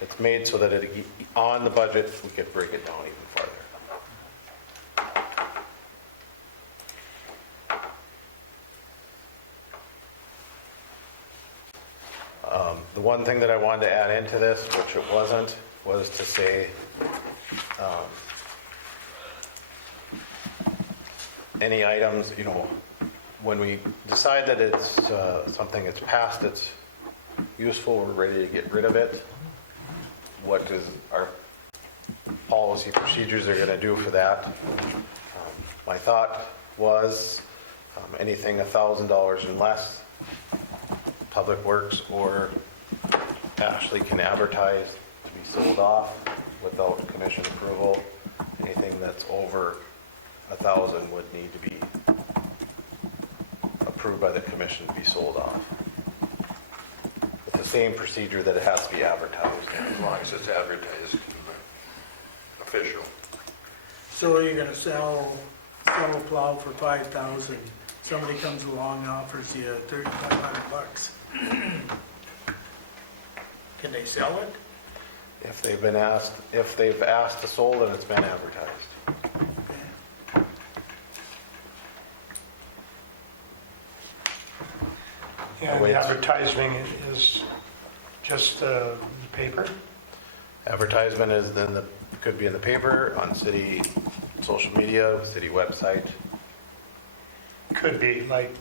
It's made so that on the budget, we could break it down even farther. The one thing that I wanted to add into this, which it wasn't, was to say any items, when we decide that it's something that's past its useful, we're ready to get rid of it, what is our policy procedures are going to do for that. My thought was anything $1,000 and less, Public Works or Ashley can advertise to be sold off without commission approval. Anything that's over 1,000 would need to be approved by the commission to be sold off. It's the same procedure that it has to be advertised. As long as it's advertised, official. so you're gonna sell a plow for 5,000, somebody comes along and offers you $3,500. Can they sell it? If they've asked to sold and it's been advertised. And the advertising is just the paper? Advertisement is could be in the paper, on city social media, city website. Could be like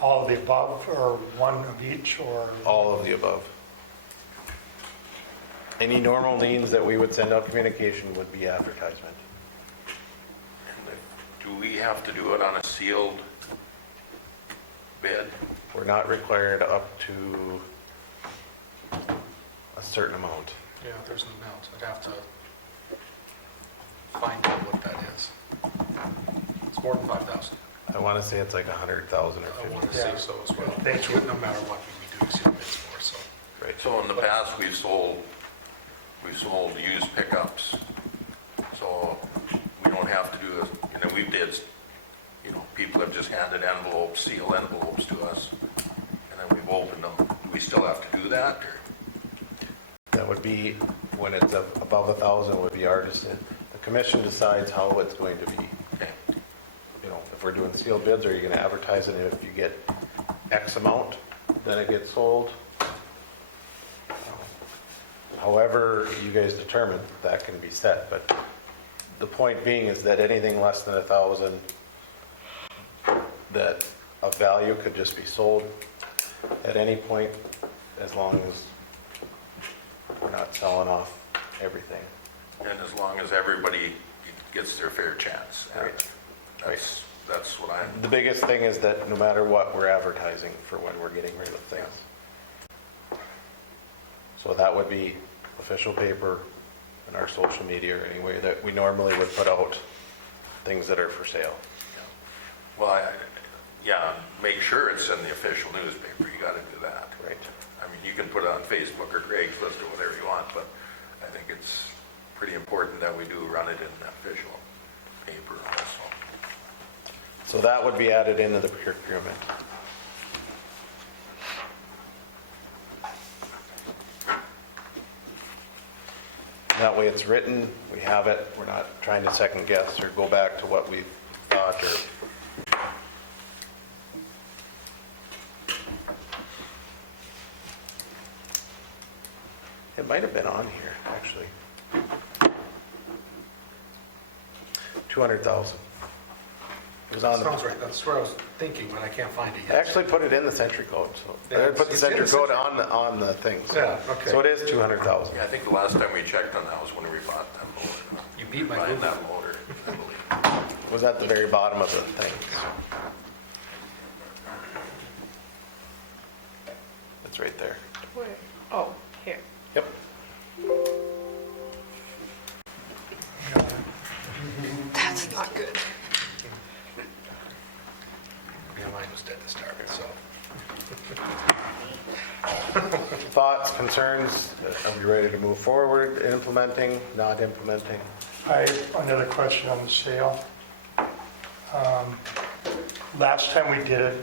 all of the above, or one of each, or? All of the above. Any normal means that we would send out communication would be advertisement. Do we have to do it on a sealed bid? We're not required up to a certain amount. Yeah, there's an amount. I'd have to find out what that is. It's more than 5,000. I want to say it's like 100,000 or I 50. want to say so as well. Thanks. No matter what we do, see what it's for, so. Right. So in the past, we've sold used pickups. So we don't have to do this, we did, people have just handed envelopes, sealed envelopes to us, and then we've opened them. Do we still have to do that, or? That would be when it's above 1,000 would be our decision. The commission decides how it's going to be. Okay. You know, if we're doing sealed bids, are you gonna advertise it, and if you get X amount, then it gets sold? However you guys determine, that can be set, but the point being is that anything less than 1,000 that of value could just be sold at any point, as long as we're not selling off everything. And as long as everybody gets their fair chance. And Right. That's what I'm, The biggest thing is that no matter what, we're advertising for when we're getting rid of things. So that would be official paper and our social media, or any way that we normally would put out things that are for sale. well, yeah, make sure it's in the official newspaper. You got to do that. Right. I mean, you can put it on Facebook or Craigslist or whatever you want, but I think it's pretty important that we do run it in the official paper also. So that would be added into the procurement. That way it's written, we have it, we're not trying to second guess or go back to what we thought or. It might have been on here, actually. 200,000. It was on the. Sounds right, that's where I was thinking, but I can't find it I yet. actually put it in the century code, so. Yeah, I put the it's in the century code century. on the thing. so- Yeah, okay. So it is 200,000. Yeah, I think the last time we checked on that was when we bought that loader. You beat my Buying Google. that loader, I believe. Was at the very bottom of the thing. It's right there. Where? Oh, here. Yep. That's not good. Yeah, mine was dead to start, so. Thoughts, concerns? Are we ready to move forward, implementing, not implementing? I have another question on the sale. Last time we did it,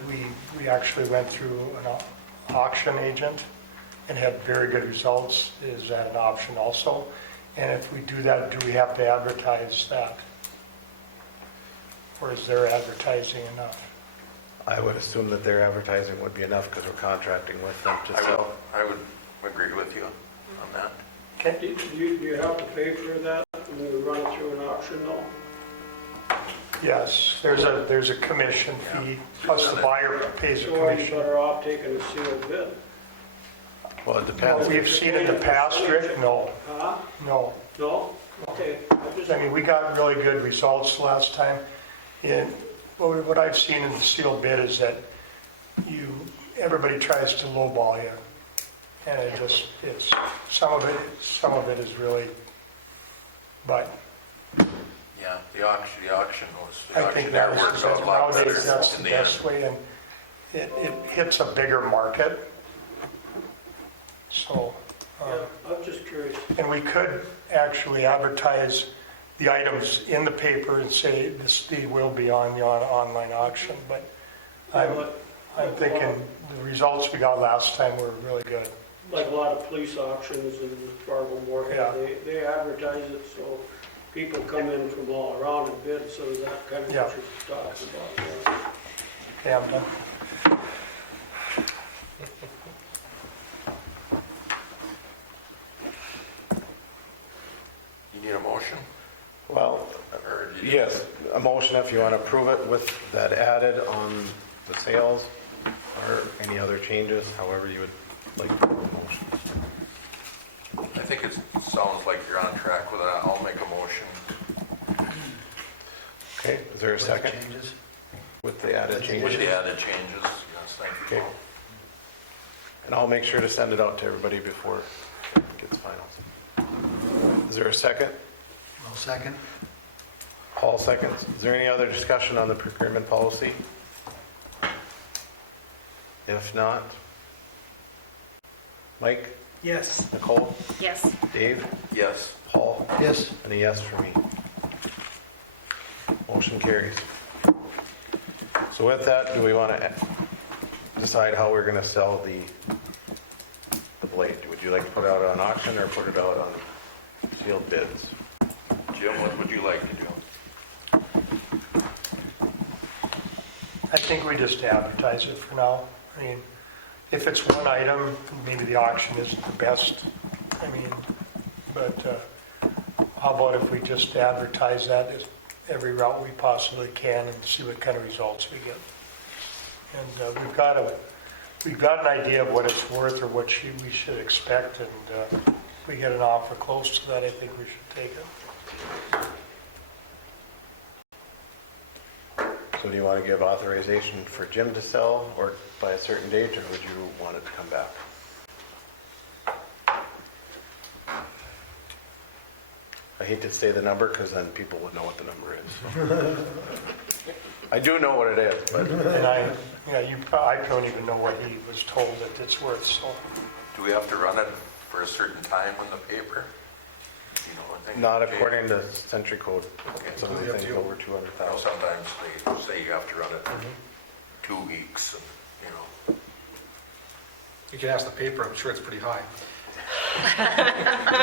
we actually went through an auction agent and had very good results. Is that an option also? And if we do that, do we have to advertise that? Or is their advertising enough? I would assume that their advertising would be enough because we're contracting with them to sell. I would agree with you on that. Okay. Do you have to pay for that when you run it through an auction though? Yes, there's a commission fee, plus the buyer pays a So are you commission. better off taking a sealed bid? Well, it depends. We've seen in the past, Rick, no, Huh? no. No? Okay. I mean, we got really good results last time. And what I've seen in the sealed bid is that everybody tries to lowball you. And some of it is really, but Yeah, the auction was, the I think auctioneer that works is, out a lot better nowadays, that's in the the end. best way. And it hits a bigger market. So, Yeah, I'm just curious. and we could actually advertise the items in the paper and say this will be on the online auction, but I'm thinking the results we got last time were really good. Like a lot of police auctions in Fargo Moorhead, Yeah. they advertise it so people come in from all around and bid, so is that kind of Yeah. what you're talking about? Okay, I'm done. You need a motion? Well, Or you- yes, a motion if you want to approve it with that added on the sales or any other changes, however you would like the motion. I think it sounds like you're on track with that. I'll make a motion Okay, is there a second Changes? with the added with changes? the added changes. Yes, thank you. Okay. And I'll make sure to send it out to everybody before it gets finals. Is there a second? I'll second. Paul seconds. Is there any other discussion on the procurement policy? If not, Mike, Yes. Nicole, Yes. Dave, Yes. Paul, Yes. and a yes for me. Motion carries. So with that, do we want to decide how we're going to sell the blade? Would you like to put it out on auction or put it out on sealed bids. Jim, what would you like to do? I think we just advertise it for now. I mean, if it's one item, maybe the auction isn't the best. I mean, but how about if we just advertise that as every route we possibly can and see what kind of results we get? And we've got an idea of what it's worth or what we should expect, and if we get an offer close to that, I think we should take it. So do you want to give authorization for Jim to sell or by a certain date, or would you want it to come back? I hate to say the number because then people would know what the number is. I do know what it is, but And I don't even know what he was told that it's worth, so. Do we have to run it for a certain time in the paper? You know, I think. not according to Century Code. Okay. Some of the things over 200,000. Sometimes they say you have to run it 2 weeks, and, you know. You can ask the paper, I'm sure it's pretty high.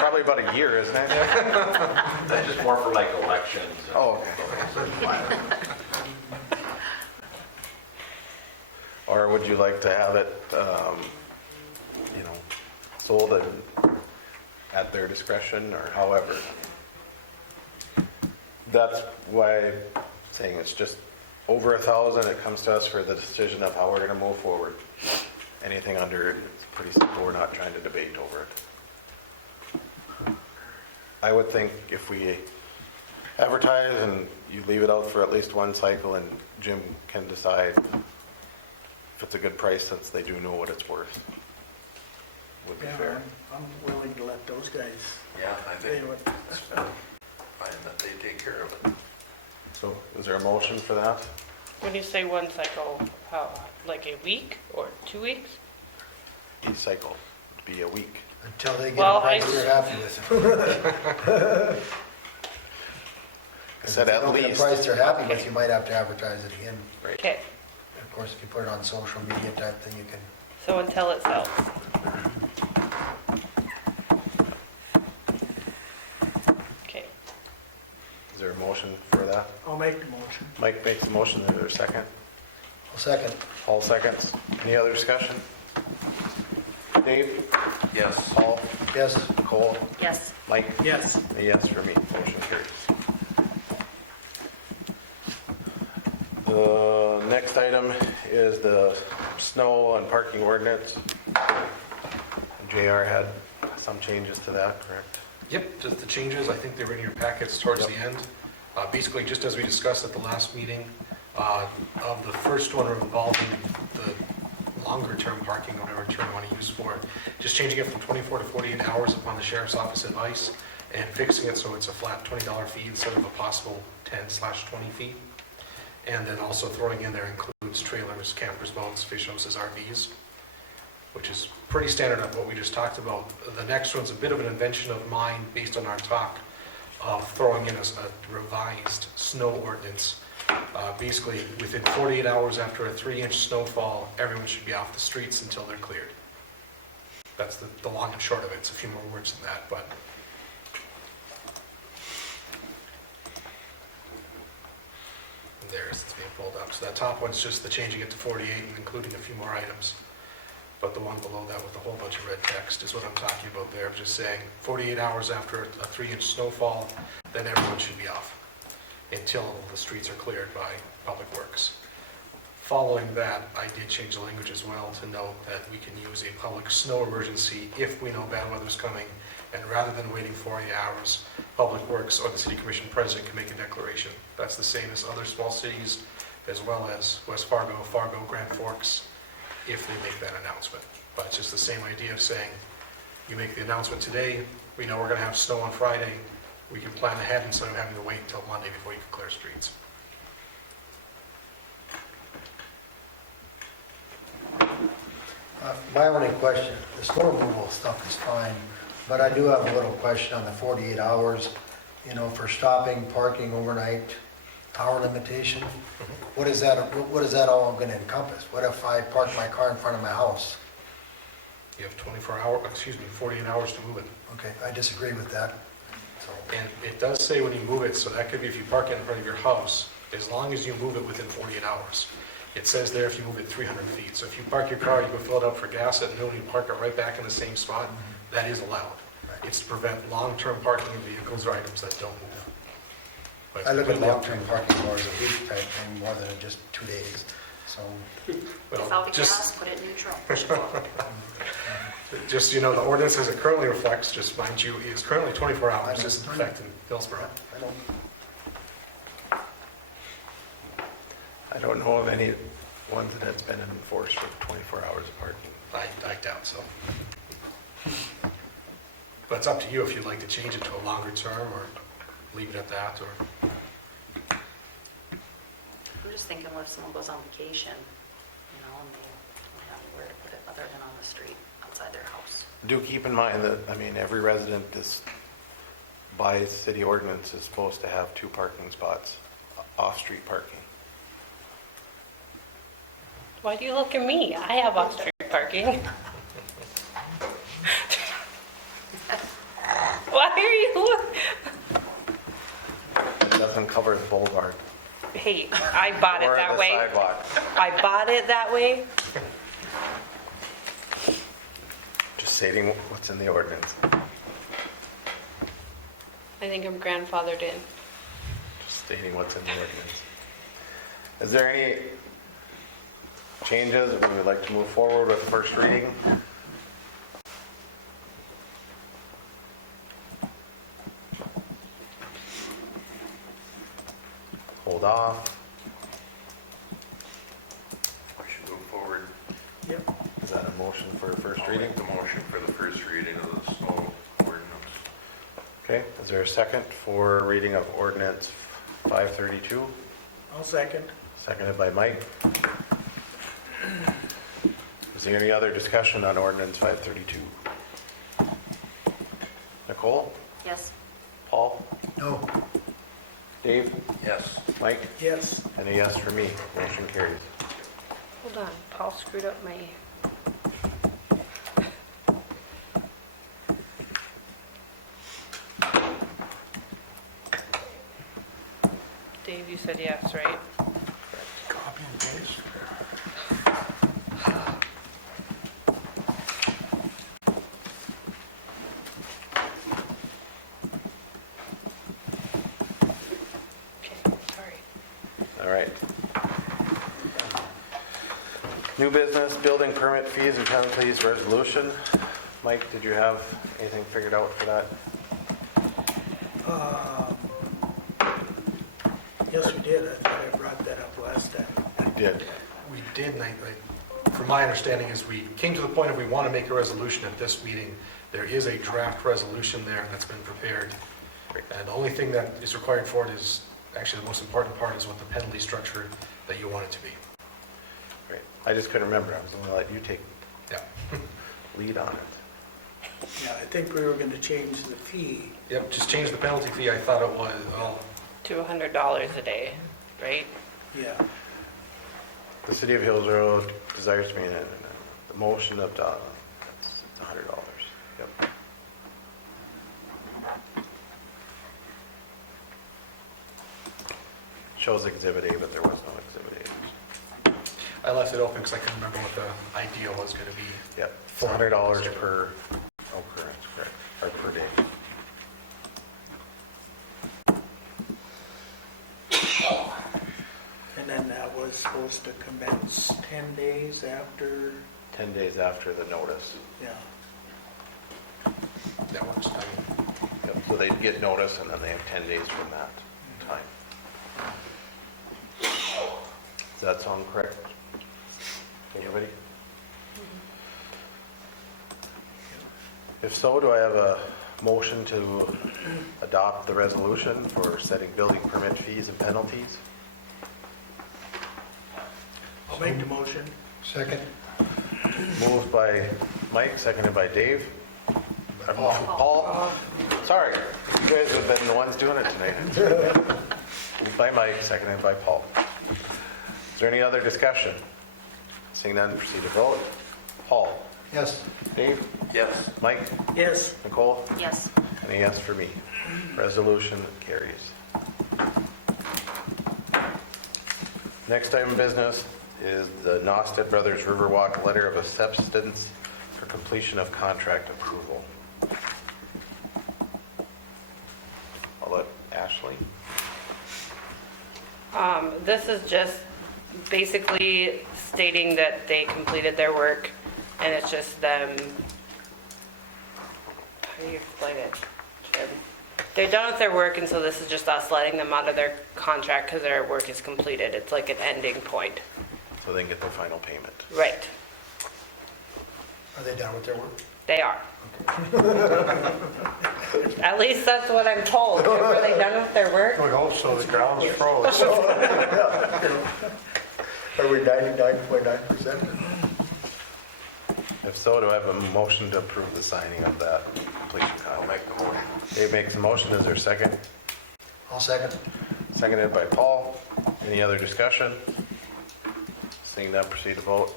Probably about a year, isn't it? That's just more for like elections. Oh, okay. Or would you like to have it, sold at their discretion, or however? That's why I'm saying it's just over 1,000, it comes to us for the decision of how we're gonna move forward. Anything under it, it's pretty simple, we're not trying to debate over it. I would think if we advertise and you leave it out for at least one cycle and Jim can decide if it's a good price, since they do know what it's worth, would be Yeah, fair. I'm willing to let those guys Yeah, I say think what. it's fine that they take care of it. So is there a motion for that? When you say one cycle, how, like a week or 2 weeks? Each cycle would be a week. Until they get Well, a price I- they're happy with. I said at If they don't get least. a price they're happy with, you might have to advertise it again. Okay, Of course, if you put it on social media type thing, you can, so until it sells. Okay, Is there a motion for that? I'll make the motion. Mike makes a motion, is there a second? well, second, Paul seconds. Any other discussion? Dave? Yes. Paul? yes, Cole? yes. Mike? Yes. A yes for me, motion carries. The next item is the snow and parking ordinance. JR had some changes to that, correct? Yep, just the changes, I think they were in your packets towards the end. Basically, just as we discussed at the last meeting, of the first one involving the longer-term parking, whatever term you want to use for it, just changing it from 24 to 48 hours upon the sheriff's office advice, and fixing it so it's a flat $20 fee instead of a possible 10/20 fee. And then also throwing in there includes trailers, campers, boats, fish houses, RVs, which is pretty standard of what we just talked about. The next one's a bit of an invention of mine based on our talk of throwing in a revised snow ordinance. Basically, within 48 hours after a 3-inch snowfall, everyone should be off the streets until they're cleared. That's the long and short of it. It's a few more words than that, but there's, it's being pulled up. So that top one's just the changing it to 48 and including a few more items. But the one below that with a whole bunch of red text is what I'm talking about there, just saying 48 hours after a 3-inch snowfall, then everyone should be off until the streets are cleared by Public Works. Following that, I did change the language as well to note that we can use a public snow emergency if we know bad weather's coming, and rather than waiting 48 hours, Public Works or the City Commission President can make a declaration. That's the same as other small cities, as well as West Fargo, Grand Forks, if they make that announcement. But it's just the same idea of saying, you make the announcement today, we know we're gonna have snow on Friday, we can plan ahead instead of having to wait until Monday before you can clear streets. my only question, the snow removal stuff is fine, but I do have a little question on the 48 hours, for stopping, parking overnight, hour limitation. What is that all going to encompass? What if I park my car in front of my house? You have 48 hours to move it. Okay, I disagree with that. And it does say when you move it, so that could be if you park it in front of your house, as long as you move it within 48 hours. It says there if you move it 300 feet. So if you park your car, you go fill it up for gas at noon, you park it right back in the same spot, that is allowed. It's to prevent long-term parking of vehicles or items that don't move. But it's I look at long-term long-term parking more as a week type thing, more than just 2 days, so. Well, Without the just- gas, put it neutral. Just, so you know, the ordinance as it currently reflects, just mind you, is currently 24 hours, this is in effect in Hillsboro. I don't know of any ones that has been enforced for 24 hours of parking. I doubt so. But it's up to you if you'd like to change it to a longer term or leave it at that, or, I'm just thinking what if someone goes on vacation, you know, and they don't have where to put it other than on the street outside their house. Do keep in mind that, I mean, every resident is, by city ordinance, is supposed to have 2 parking spots, off-street parking. Why do you look at me? I have off-street parking. Why are you? It doesn't cover the boulevard. Hey, I bought it Or that the way. sidewalk. I bought it that way. Just stating what's in the ordinance. I think I'm grandfathered in. Just stating what's in the ordinance. Is there any changes that we would like to move forward with first reading? Hold off. We should move forward. Yep. Is that a motion for first I'll reading? make the motion for the first reading of the snow ordinance. Okay, is there a second for reading of ordinance 532? I'll second. Seconded by Mike. Is there any other discussion on ordinance 532? Nicole? Yes. Paul? No, Dave? Yes. Mike? Yes. And a yes for me. Motion carries. Hold on, Paul screwed up my. Dave, you said yes, right? Copy and paste. Okay, sorry. All right. New business, building permit fees and penalties resolution. Mike, did you have anything figured out for that? Yes, we did. I thought I brought that up last time. You did. we did, and from my understanding is we came to the point of we want to make a resolution at this meeting. There is a draft resolution there that's been prepared. And the only thing that is required for it is, actually the most important part is what the penalty structure that you want it to be. Great. I just couldn't remember. I was going to let you take Yeah. lead on it. Yeah, I think we were going to change the fee. Yep, just change the penalty fee. I thought it was, well, To $100 a day, right? Yeah. The city of Hillsboro desires to be in the motion of, it's $100. Yep. Shows exhibit A, but there was no exhibit A. I left it open because I couldn't remember what the idea was going to be. Yep, $400 per occurrence, correct, or per day. And then that was supposed to commence 10 days after, 10 days after the notice. yeah. That works. I mean, Yep, so they'd get notice and then they have 10 days from that time. Does that sound correct? Anybody? If so, do I have a motion to adopt the resolution for setting building permit fees and penalties? I'll make the motion. second? Moved by Mike, seconded by Dave. Paul. Sorry, you guys have been the ones doing it tonight. Moved by Mike, seconded by Paul. Is there any other discussion? Seeing none, proceed to vote. Paul. Yes. Dave. Yes. Mike. Yes. Nicole. Yes. Any yes for me? Resolution carries. Next item of business is the Nosted Brothers Riverwalk Letter of Acceptance for completion of contract approval. I'll let Ashley. This is just basically stating that they completed their work, and it's just them, how do you explain it, Jim? They're done with their work, and so this is just us letting them out of their contract because their work is completed. It's like an ending point. So they can get their final payment. Right, Are they done with their work? they are. At least that's what I'm told. Are they done with their work? We hope so, the ground's froze. Are we 99.9%? If so, do I have a motion to approve the signing of that completion contract? I'll make the motion. Dave makes a motion. Is there a second? I'll second. Seconded by Paul. Any other discussion? Seeing none, proceed to vote.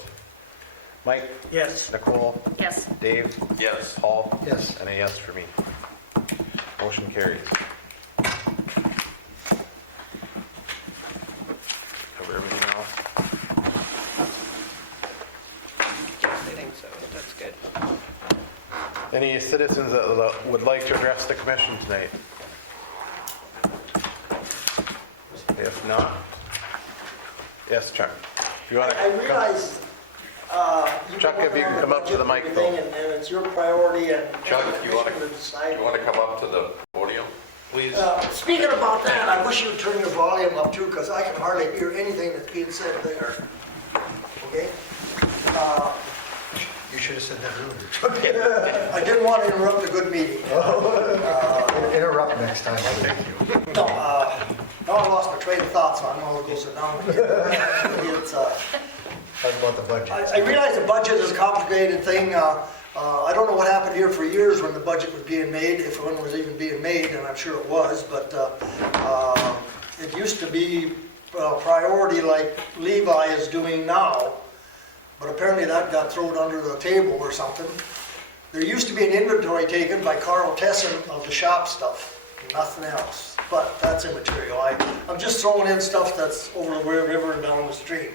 Mike? Yes. Nicole? Yes. Dave? Yes. Paul? Yes. And a yes for me. Motion carries. Cover everything else? Yes, I think so. That's good. Any citizens that would like to address the commission tonight? If not, yes, Chuck. If you want to I realize, Chuck, if you can come up to the microphone. And it's your priority and Chuck, the you want commission to to decide. come up to the podium, please? Speaking about that, I wish you would turn your volume up too, because I can hardly hear anything that's being said there. Okay? You should have said that earlier. I didn't want to interrupt a good meeting. Interrupt next time. Thank you. No, now I lost my train of thought, so I'm gonna go sit down again. It's, Talk about the budget. I realize the budget is a complicated thing. I don't know what happened here for years when the budget was being made, if one was even being made, and I'm sure it was, but it used to be a priority like Levi is doing now, but apparently that got thrown under the table or something. There used to be an inventory taken by Carl Tesson of the shop stuff, nothing else, but that's immaterial. I'm just throwing in stuff that's over the river and down the stream.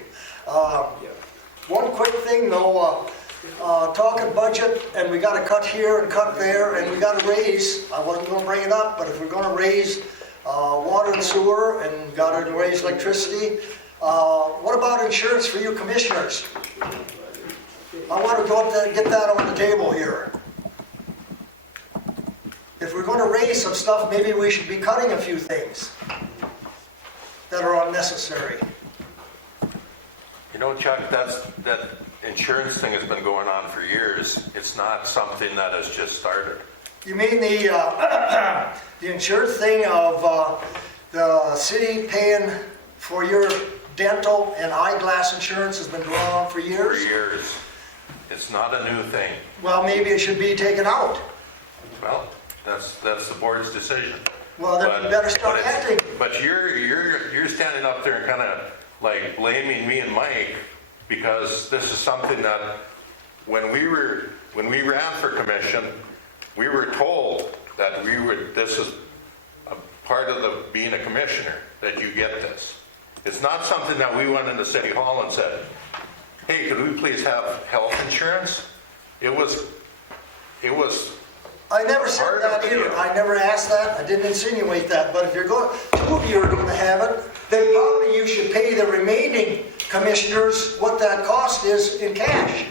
One quick thing though, talking budget, and we got to cut here and cut there, and we got to raise, I wasn't going to bring it up, but if we're going to raise water and sewer, and got to raise electricity, what about insurance for you commissioners? I want to go up there and get that on the table here. If we're going to raise some stuff, maybe we should be cutting a few things that are unnecessary. You know, Chuck, that insurance thing has been going on for years. It's not something that has just started. You mean the insurance thing of the city paying for your dental and eyeglass insurance has been going on for For years? years. It's not a new thing. Well, maybe it should be taken out. Well, that's the board's decision. Well, then you better start it's- acting. But you're standing up there and kind of like blaming me and Mike because this is something that when we ran for commission, we were told that this is a part of being a commissioner, that you get this. It's not something that we went into City Hall and said, hey, could we please have health insurance? It was I never said part that of the either. deal. I never asked that. I didn't insinuate that. But if two of you are going to have it, then probably you should pay the remaining commissioners what that cost is in cash.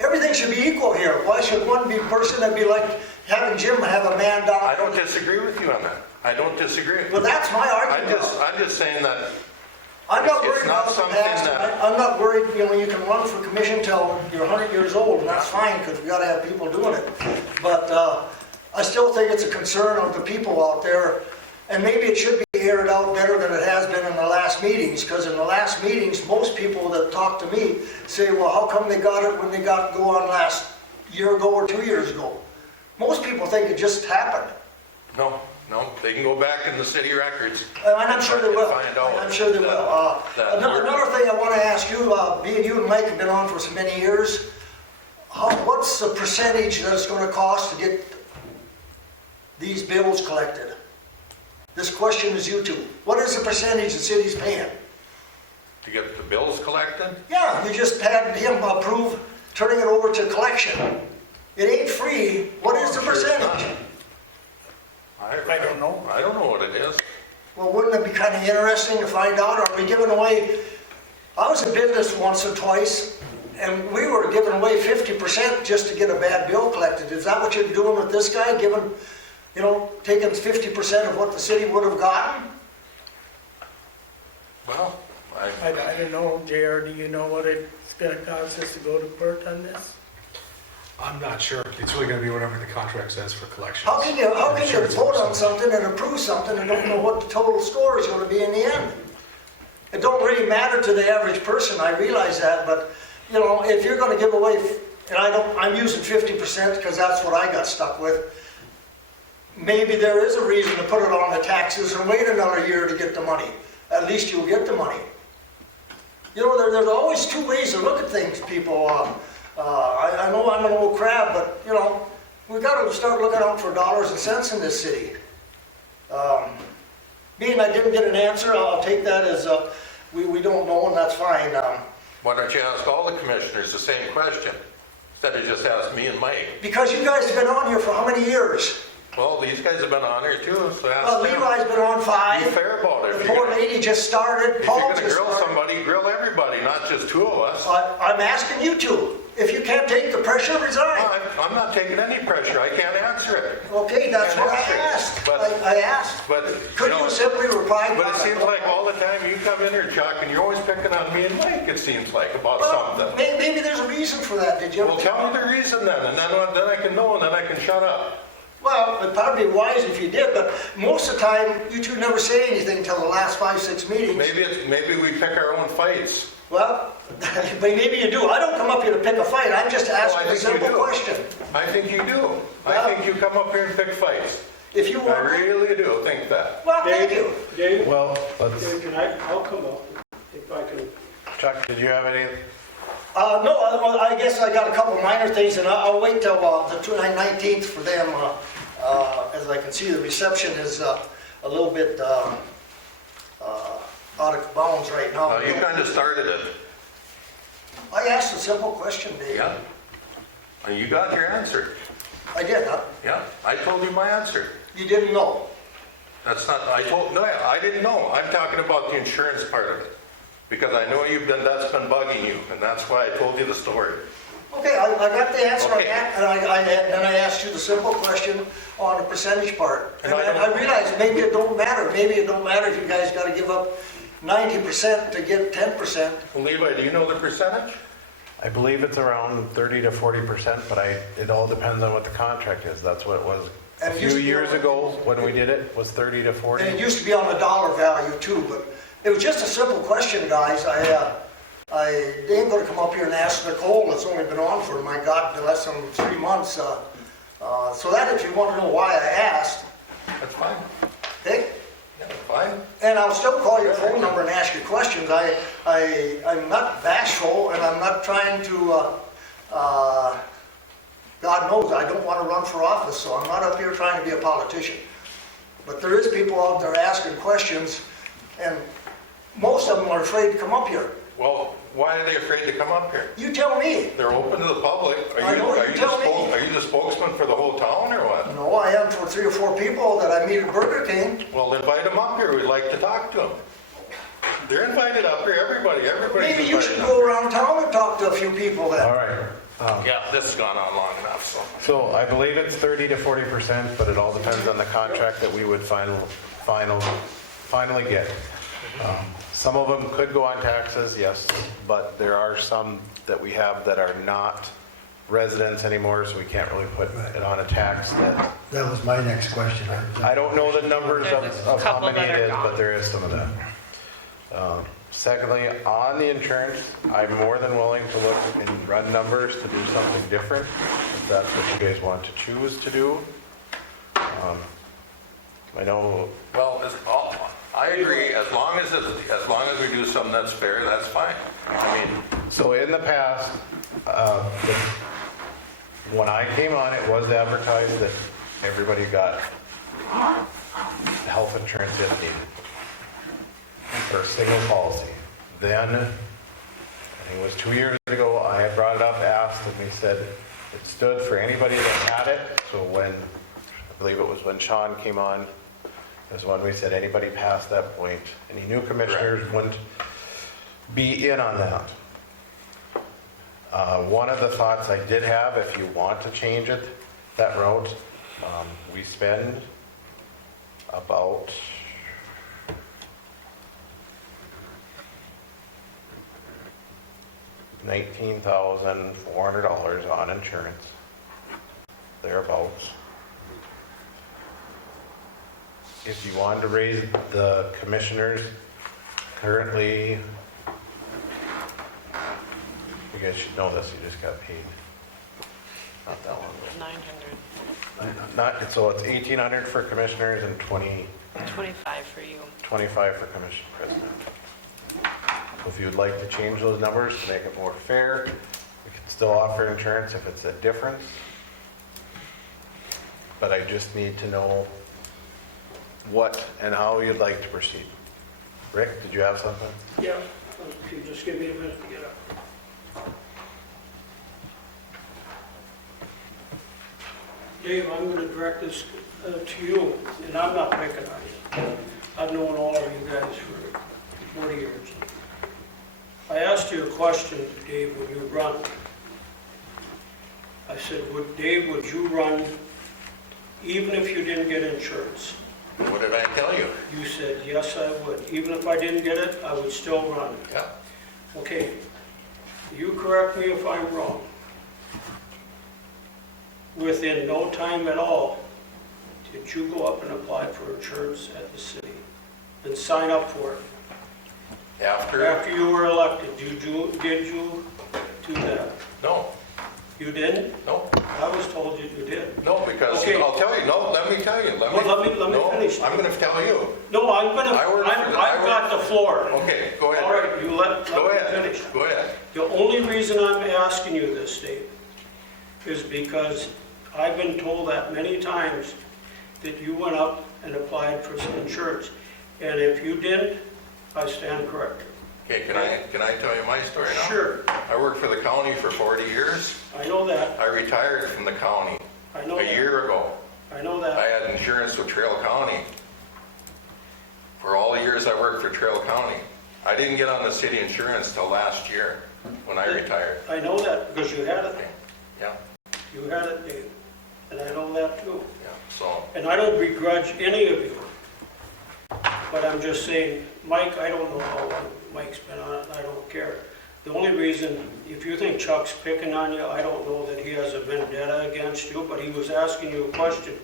Everything should be equal here. Why should one person that be like having Jim have a man down? I don't disagree with you on that. I don't disagree. Well, that's my argument. I'm just saying that I'm not it's worried not about the something past. that- I'm not worried, you can run for commission till you're 100 years old, and that's fine, because we gotta have people doing it. But I still think it's a concern of the people out there, and maybe it should be aired out better than it has been in the last meetings, because in the last meetings, most people that talk to me say, well, how come they got it when they got go on last year ago or 2 years ago? Most people think it just happened. No, they can go back in the city records. And I'm sure they will. Find out I'm sure they will. that Another thing I want to ask you, being you and Mike have been on for so many years, what's the percentage that it's going to cost to get these bills collected? This question is you two. What is the percentage the city's paying? To get the bills collected? Yeah, you just had him approve turning it over to collection. It ain't free. What is the I'm sure it's percentage? not. I don't know. I don't know what it is. Well, wouldn't it be kind of interesting to find out? Are we giving away, I was in business once or twice, and we were giving away 50% just to get a bad bill collected. Is that what you're doing with this guy? Giving, you know, taking 50% of what the city would have gotten? Well, I don't know, JR, do you know what it's gonna cost us to go to court on this? I'm not sure. It's really gonna be whatever the contract says for collections. How can you vote on something and approve something and don't know what the total score is gonna be in the end? It don't really matter to the average person, I realize that, but, you know, if you're gonna give away, and I'm using 50% because that's what I got stuck with, maybe there is a reason to put it on the taxes and wait another year to get the money. At least you'll get the money. You know, there's always two ways to look at things, people. I know I'm an old crab, but, you know, we've got to start looking out for dollars and cents in this city. Being I didn't get an answer, I'll take that as we don't know, and that's fine. why don't you ask all the commissioners the same question? Instead of just ask me and Mike. Because you guys have been on here for how many years? Well, these guys have been on here too, so ask them. Levi's been on 5. Be fair about it. The If you're poor gonna- lady just started. If Paul you're gonna just grill started. somebody, grill everybody, not just two of us. I'm asking you to. If you can't take the pressure, resign. No, I'm not taking any pressure, I can't answer it. Okay, that's what I asked. But- I asked. But, Could you simply reply? but it seems like all the time you come in here, Chuck, and you're always picking on me and Mike, it seems like, about Well, something. maybe there's a reason for that. Did you ever Well, tell me the reason then, and then I can know, and then I can shut up. Well, it'd probably be wise if you did, but most of the time, you two never say anything till the last 5, 6 meetings. Maybe we pick our own fights. Well, but maybe you do. I don't come up here to pick a fight. I'm just asking a think you simple do. question. I think you do. Well- I think you come up here and pick fights. If you I want, really do think that. well, thank you. Dave, Well, let's, Dave, I'll come up if I can. Chuck, did you have any? No, I guess I got a couple minor things, and I'll wait till the 19th for them. As I can see, the reception is a little bit out of bounds right now. Now, you kind of started it. I asked a simple question, Dave. Yeah. And you got your answer. I did, huh? Yeah. I told you my answer. You didn't know. That's not, no, I didn't know. I'm talking about the insurance part of it. Because I know that's been bugging you, and that's why I told you the story. Okay, I got the answer on Okay. that, and then I asked you the simple question on the percentage part. And And I I don't- realized maybe it don't matter. Maybe it don't matter if you guys gotta give up 90% to get 10%. Well, Levi, do you know the percentage? I believe it's around 30 to 40%, but it all depends on what the contract is. That's what it was a And it few used to be years on- ago when we did it, was 30 to And it 40. used to be on the dollar value too, but it was just a simple question, guys. I ain't gonna come up here and ask Nicole, it's only been on for, my God, less than 3 months. So that, if you wanna know why I asked, That's fine. okay? Yeah, fine. And I'll still call your phone number and ask you questions. I'm not bashful, and I'm not trying to, God knows, I don't want to run for office, so I'm not up here trying to be a politician. But there is people out there asking questions, and most of them are afraid to come up here. Well, why are they afraid to come up here? You tell me. They're open to the public. I know, you tell me. Are you the spokesman for the whole town or what? No, I am for 3 or 4 people that I meet at Burger King. Well, invite them up here. We'd like to talk to them. They're invited up here. Everybody's Maybe you should invited go up. around town and talk to a few people then. All right. Yeah, this has gone on long enough, so. So I believe it's 30 to 40%, but it all depends on the contract that we would finally get. Some of them could go on taxes, yes, but there are some that we have that are not residents anymore, so we can't really put it on a tax. That was my next question. I don't know the numbers There's a of how couple many that it are is, but gone. there is some of that. Secondly, on the insurance, I'm more than willing to look and run numbers to do something different, if that's what you guys want to choose to do. I know, Well, I agree, as long as we do something that's fair, that's fine. I mean, so in the past, when I came on, it was advertised that everybody got health insurance if needed for a single policy. Then, I think it was 2 years ago, I had brought it up, asked, and we said it stood for anybody that had it. So when, I believe it was when Sean came on, is when we said anybody past that point, any new commissioners wouldn't be in on that. One of the thoughts I did have, if you want to change it, that route, we spend about $19,400 on insurance, thereabouts. If you wanted to raise the commissioners, currently, you guys should know this, you just got paid. Not that long. 900, Not, so it's 1,800 for commissioners and 25 for you. 25 for commission president. So if you'd like to change those numbers to make it more fair, we can still offer insurance if it's a difference. But I just need to know what and how you'd like to proceed. Rick, did you have something? Yeah, if you just give me a minute to get up. Dave, I'm going to direct this to you, and I'm not picking on you. I've known all of you guys for 40 years. I asked you a question, Dave, when you run. I said, Dave, would you run even if you didn't get insurance? What did I tell you? You said, yes, I would. Even if I didn't get it, I would still run. Yeah. Okay, you correct me if I'm wrong. Within no time at all, did you go up and apply for insurance at the city and sign up for it? After you were elected, did you do that? No, You didn't? no, I was told you did. no, because Okay. I'll tell you, no, let me tell you. Well, let me No, finish. I'm gonna tell you. No, I've I got the floor. Okay, go ahead. All right, you let Go me ahead, finish. go ahead. The only reason I'm asking you this, Dave, is because I've been told that many times that you went up and applied for some insurance. And if you didn't, I stand corrected. Okay, can I tell you my story now? Sure, I worked for the county for 40 years. I know that. I retired from the county I know a that. year ago. I know I that. had insurance with Trail County. For all the years I worked for Trail County. I didn't get on the city insurance till last year when I retired. I know that because you had it. Okay, yeah, You had it, Dave. And I know that too. yeah, so, And I don't begrudge any of you. But I'm just saying, Mike, I don't know how long Mike's been on it, and I don't care. The only reason, if you think Chuck's picking on you, I don't know that he has a vendetta against you, but he was asking you a question.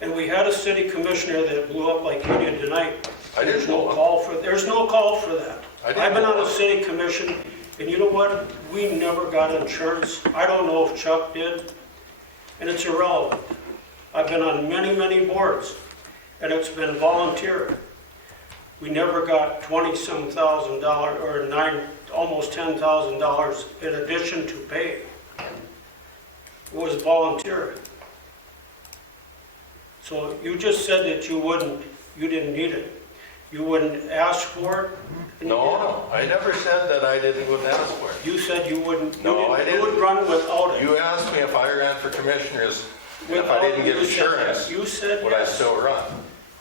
And we had a city commissioner that blew up like you did tonight. I didn't There's no blow up. call for, there's no call for that. I didn't I've been on blow a up. city commission, and you know what? We never got insurance. I don't know if Chuck did, and it's irrelevant. I've been on many, many boards, and it's been volunteer. We never got $20-some thousand or almost $10,000 in addition to pay. It was volunteer. So you just said that you didn't need it. You wouldn't ask for it? and you did. no, I never said that I didn't go ask for it. You said you wouldn't, No, I you would didn't. run without it. You asked me if I ran for commissioners, and if I Without- didn't get you said insurance, yes. You said would I yes. still run?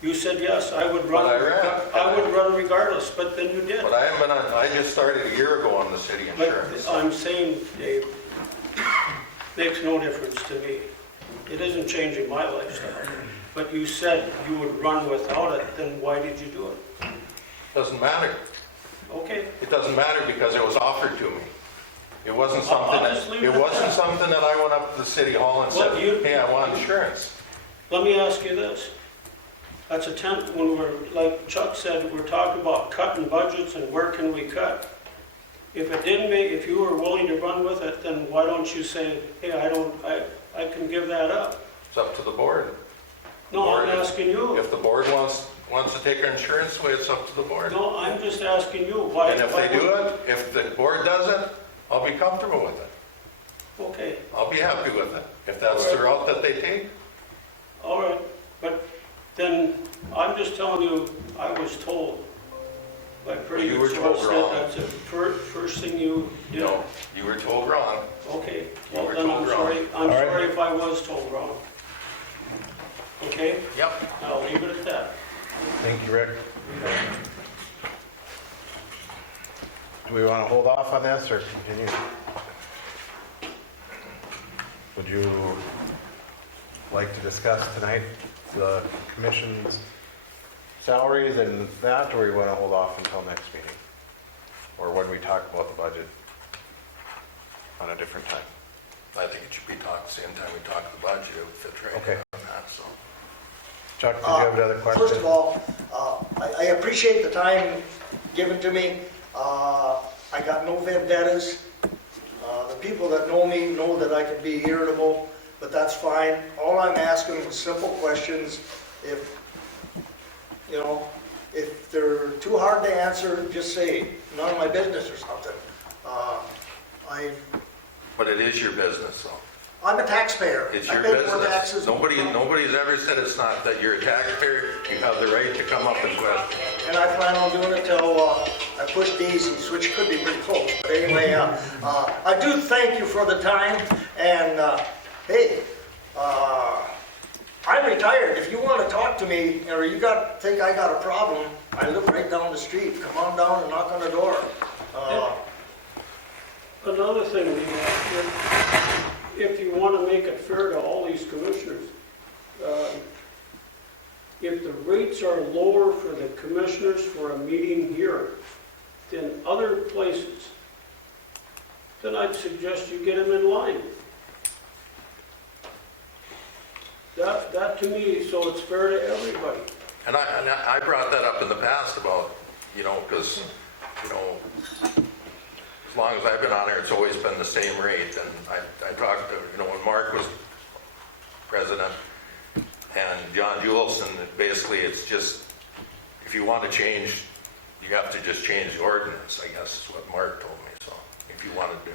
You said yes, I would run. But I ran. I would run regardless, but then you did. But I haven't been on, I just started a year ago on the city insurance. But I'm saying, Dave, makes no difference to me. It isn't changing my lifestyle. But you said you would run without it, then why did you do it? Doesn't matter. Okay, It doesn't matter because it was offered to me. It wasn't something I'll just leave that, it it at wasn't that. something that I went up to the city hall and Well, said, you- hey, I want insurance. let me ask you this. That's when we're, like Chuck said, we're talking about cutting budgets and where can we cut? If you were willing to run with it, then why don't you say, hey, I can give that up? It's up to the board. No, I'm Board, asking you. If the board wants to take our insurance away, it's up to the board. No, I'm just asking you, why? And if they do it, if the board does it, I'll be comfortable with it. Okay, I'll be happy with it, if that's the route that they take. all right, But then, I'm just telling you, I was told by pretty You were good told source wrong. that that's the first thing you did. No, you were told wrong. Okay, You well were then I'm told wrong. sorry, I'm All right. sorry if I was told wrong. Okay, Yep. I'll leave it at that. Thank you, Rick. Do we want to hold off on this or continue? Would you like to discuss tonight the commission's salaries and that, or we want to hold off until next meeting? Or when we talk about the budget on a different time? I think it should be talked, same time we talk the budget, it would fit right Okay. in on that, so. Chuck, did you have another question? First of all, I appreciate the time given to me. I got no vendettas. The people that know me know that I can be irritable, but that's fine. All I'm asking is simple questions. If, you know, if they're too hard to answer, just say, none of my business or something. But it is your business, though. I'm a taxpayer. It's I your pay more business. taxes. Nobody's ever said it's not, that you're a taxpayer, you have the right to come up and question. And I plan on doing it till I push daisies, which could be pretty close. But anyway, I do thank you for the time. And hey, I'm retired. If you want to talk to me, or you think I got a problem, I live right down the street. Come on down and knock on the door. Another thing, if you want to make it fair to all these commissioners, if the rates are lower for the commissioners for a meeting here than other places, then I'd suggest you get them in line. That to me, so it's fair to everybody. And I brought that up in the past about, because, as long as I've been on there, it's always been the same rate. And I talked to, when Mark was president and John Juleson, basically it's just, if you want to change, you have to just change the ordinance, I guess is what Mark told me. So if you wanted to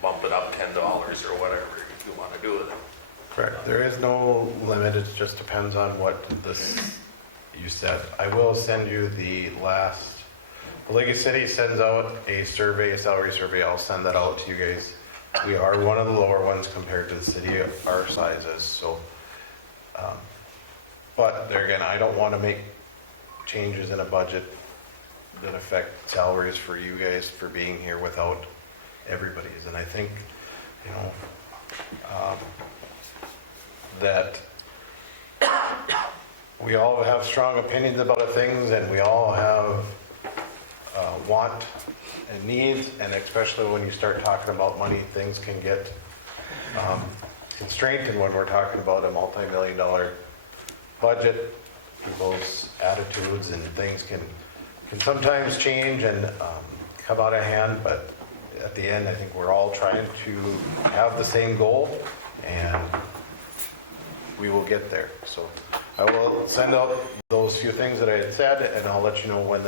bump it up $10 or whatever, if you want to do it. Correct. There is no limit. It just depends on what you said. I will send you the last, League City sends out a survey, a salary survey. I'll send that out to you guys. We are one of the lower ones compared to the city of our sizes. So, but there again, I don't want to make changes in a budget that affect salaries for you guys for being here without everybody's. And I think, that we all have strong opinions about things, and we all have want and needs, and especially when you start talking about money, things can get constrained. And when we're talking about a multi-million-dollar budget, people's attitudes and things can sometimes change and come out of hand. But at the end, I think we're all trying to have the same goal, and we will get there. So I will send out those few things that I had said, and I'll let you know when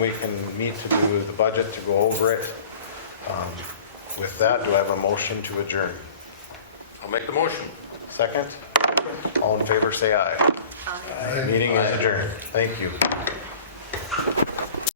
we can meet to do the budget, to go over it. With that, do I have a motion to adjourn? I'll make the motion. Second? All in favor, say aye. Meeting is adjourned. Thank you.